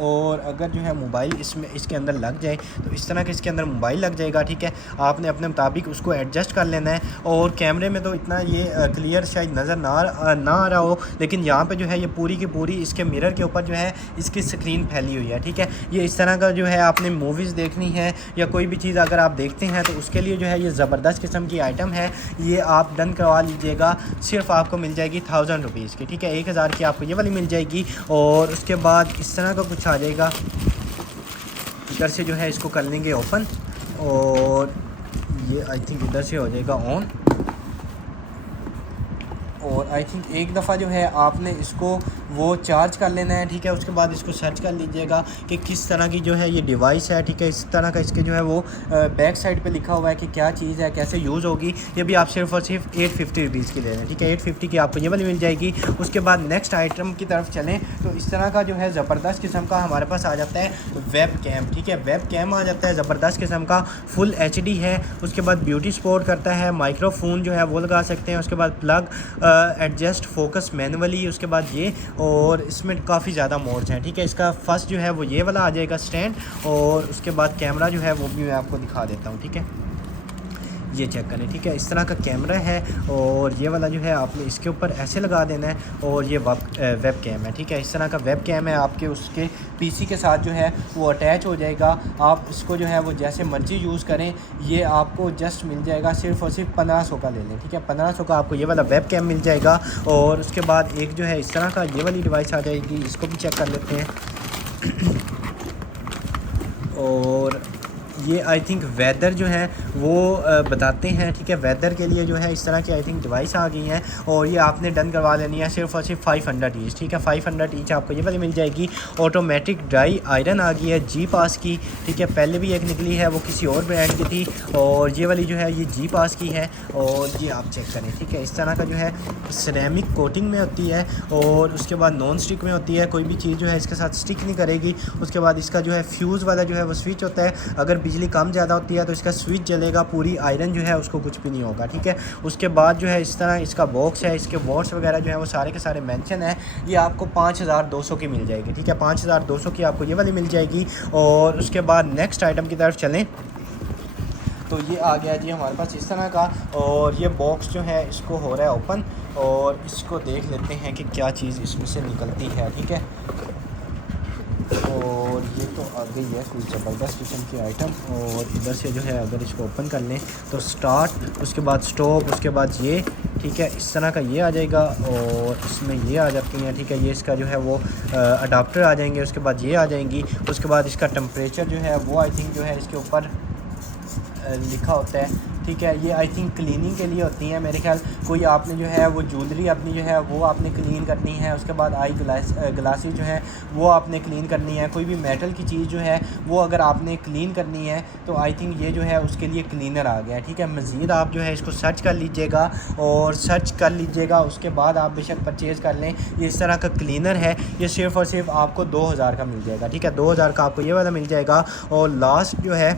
और अगर जो है मोबाइल इसमें इसके अंदर लग जाए तो इस तरह के इसके अंदर मोबाइल लग जाएगा, ठीक है। आपने अपने मुताबिक उसको एडजस्ट कर लेना है। और कैमरे में तो इतना ये क्लियर शायद नज़र ना आ रहा हो, लेकिन यहाँ पे जो है ये पूरी की पूरी इसके मिरर के ऊपर जो है इसकी स्क्रीन फैली हुई है, ठीक है। ये इस तरह का जो है आपने मूवीज़ देखनी है या कोई भी चीज़ अगर आप देखते हैं तो उसके लिए जो है ये ज़बरदस्त किस्म की आइटम है। ये आप डन करवा लीजिएगा, सिर्फ आपको मिल जाएगी 1000 रुपीज़ की, ठीक है। 1000 की आपको ये वाली मिल जाएगी। और उसके बाद इस तरह का कुछ आ जाएगा, इधर से जो है इसको कर लेंगे ओपन और ये आई थिंक इधर से हो जाएगा ऑन। और आई थिंक एक दफ़ा जो है आपने इसको वो चार्ज कर लेना है, ठीक है। उसके बाद इसको सर्च कर लीजिएगा कि किस तरह की जो है ये डिवाइस है, ठीक है। इस तरह का इसके जो है वो बैक साइड पे लिखा हुआ है कि क्या चीज़ है, कैसे यूज़ होगी। ये भी आप सिर्फ और सिर्फ 850 रुपीज़ की ले रहे हैं, ठीक है। 850 की आपको ये वाली मिल जाएगी। उसके बाद नेक्स्ट आइटम की तरफ चलें तो इस तरह का जो है ज़बरदस्त किस्म का हमारे पास आ जाता है वेब कैम, ठीक है। वेब कैम आ जाता है ज़बरदस्त किस्म का, फुल HD है। उसके बाद ब्यूटी सपोर्ट करता है, माइक्रोफोन जो है वो लगा सकते हैं। उसके बाद प्लग, एडजस्ट फोकस मैनुअली, उसके बाद ये, और इसमें काफ़ी ज़्यादा मोड्स हैं, ठीक है। इसका फर्स्ट जो है वो ये वाला आ जाएगा स्टैंड, और उसके बाद कैमरा जो है वो भी मैं आपको दिखा देता हूँ, ठीक है। ये चेक करें, ठीक है। इस तरह का कैमरा है, और ये वाला जो है आपने इसके ऊपर ऐसे लगा देना है, और ये वेब कैम है, ठीक है। इस तरह का वेब कैम है, आपके उसके PC के साथ जो है वो अटैच हो जाएगा। आप इसको जो है वो जैसे मर्ज़ी यूज़ करें। ये आपको जस्ट मिल जाएगा सिर्फ और सिर्फ 1500 का ले लें, ठीक है। 1500 का आपको ये वाला वेब कैम मिल जाएगा। और उसके बाद एक जो है इस तरह का ये वाली डिवाइस आ जाएगी, इसको भी चेक कर लेते हैं। और ये आई थिंक वेदर जो है वो बताते हैं, ठीक है। वेदर के लिए जो है इस तरह की आई थिंक डिवाइस आ गई हैं, और ये आपने डन करवा लेनी है सिर्फ और सिर्फ 500 ईच, ठीक है। 500 ईच आपको ये वाली मिल जाएगी। ऑटोमेटिक ड्राई आयरन आ गई है जी पास की, ठीक है। पहले भी एक निकली है, वो किसी और ब्रांड की थी, और ये वाली जो है ये जी पास की है। और ये आप चेक करें, ठीक है। इस तरह का जो है सिरेमिक कोटिंग में होती है, और उसके बाद नॉन स्टिक में होती है। कोई भी चीज़ जो है इसके साथ स्टिक नहीं करेगी। उसके बाद इसका जो है फ्यूज़ वाला जो है वो स्विच होता है, अगर बिजली कम ज़्यादा होती है तो इसका स्विच जलेगा, पूरी आयरन जो है उसको कुछ भी नहीं होगा, ठीक है। उसके बाद जो है इस तरह इसका बॉक्स है, इसके वॉट्स वगैरह जो है वो सारे के सारे मेंशन है। ये आपको 5200 की मिल जाएगी, ठीक है। 5200 की आपको ये वाली मिल जाएगी। और उसके बाद नेक्स्ट आइटम की तरफ चलें तो ये आ गया जी हमारे पास इस तरह का, और ये बॉक्स जो है इसको हो रहा है ओपन, और इसको देख लेते हैं कि क्या चीज़ इसमें से निकलती है, ठीक है। और ये तो आ गई है कोई ज़बरदस्त किस्म की आइटम। और इधर से जो है अगर इसको ओपन कर लें तो स्टार्ट, उसके बाद स्टॉप, उसके बाद ये, ठीक है। इस तरह का ये आ जाएगा, और इसमें ये आ जाती हैं, ठीक है। ये इसका जो है वो अडाप्टर आ जाएंगे, उसके बाद ये आ जाएंगी। उसके बाद इसका टेम्परेचर जो है वो आई थिंक जो है इसके ऊपर लिखा होता है, ठीक है। ये आई थिंक क्लीनिंग के लिए होती हैं मेरे ख्याल। कोई आपने जो है वो ज्वेलरी अपनी जो है वो आपने क्लीन करनी है, उसके बाद आई ग्लासेस जो है वो आपने क्लीन करनी है। कोई भी मेटल की चीज़ जो है वो अगर आपने क्लीन करनी है तो आई थिंक ये जो है उसके लिए क्लीनर आ गया, ठीक है। मज़ीद आप जो है इसको सर्च कर लीजिएगा, और सर्च कर लीजिएगा, उसके बाद आप बेशक परचेज़ कर लें। ये इस तरह का क्लीनर है, ये सिर्फ़ और सिर्फ आपको 2000 का मिल जाएगा, ठीक है। 2000 का आपको ये वाला मिल जाएगा। और लास्ट जो है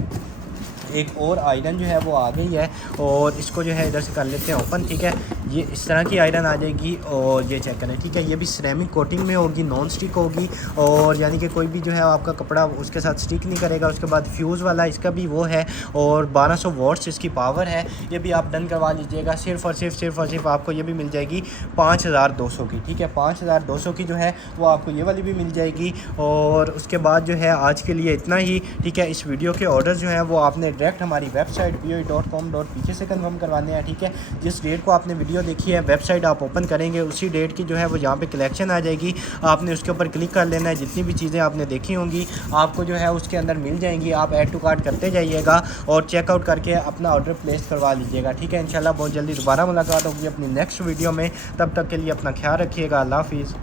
एक और आयरन जो है वो आ गई है, और इसको जो है इधर से कर लेते हैं ओपन, ठीक है। ये इस तरह की आयरन आ जाएगी, और ये चेक करें, ठीक है। ये भी सिरेमिक कोटिंग में होगी, नॉन स्टिक होगी, और यानी कि कोई भी जो है आपका कपड़ा उसके साथ स्टिक नहीं करेगा। उसके बाद फ्यूज़ वाला इसका भी वो है, और 1200 वॉट्स इसकी पावर है। ये भी आप डन करवा लीजिएगा। सिर्फ़ और सिर्फ आपको ये भी मिल जाएगी 5200 की, ठीक है। 5200 की जो है वो आपको ये वाली भी मिल जाएगी। और उसके बाद जो है आज के लिए इतना ही, ठीक है। इस वीडियो के ऑर्डर जो हैं वो आपने डायरेक्ट हमारी वेबसाइट BOE.com.pk से कंफर्म करवाने हैं, ठीक है। जिस डेट को आपने वीडियो देखी है वेबसाइट आप ओपन करेंगे, उसी डेट की जो है वो यहाँ पे कलेक्शन आ जाएगी। आपने उसके ऊपर क्लिक कर लेना है, जितनी भी चीज़ें आपने देखी होंगी आपको जो है उसके अंदर मिल जाएंगी। आप ऐड टू कार्ट करते जाइएगा, और चेकआउट करके अपना ऑर्डर प्लेस करवा लीजिएगा, ठीक है। इंशाल्लाह बहुत जल्दी दोबारा मुलाकात होगी अपनी नेक्स्ट वीडियो में। तब तक के लिए अपना ख्याल रखिएगा। अल्लाह हाफिज़।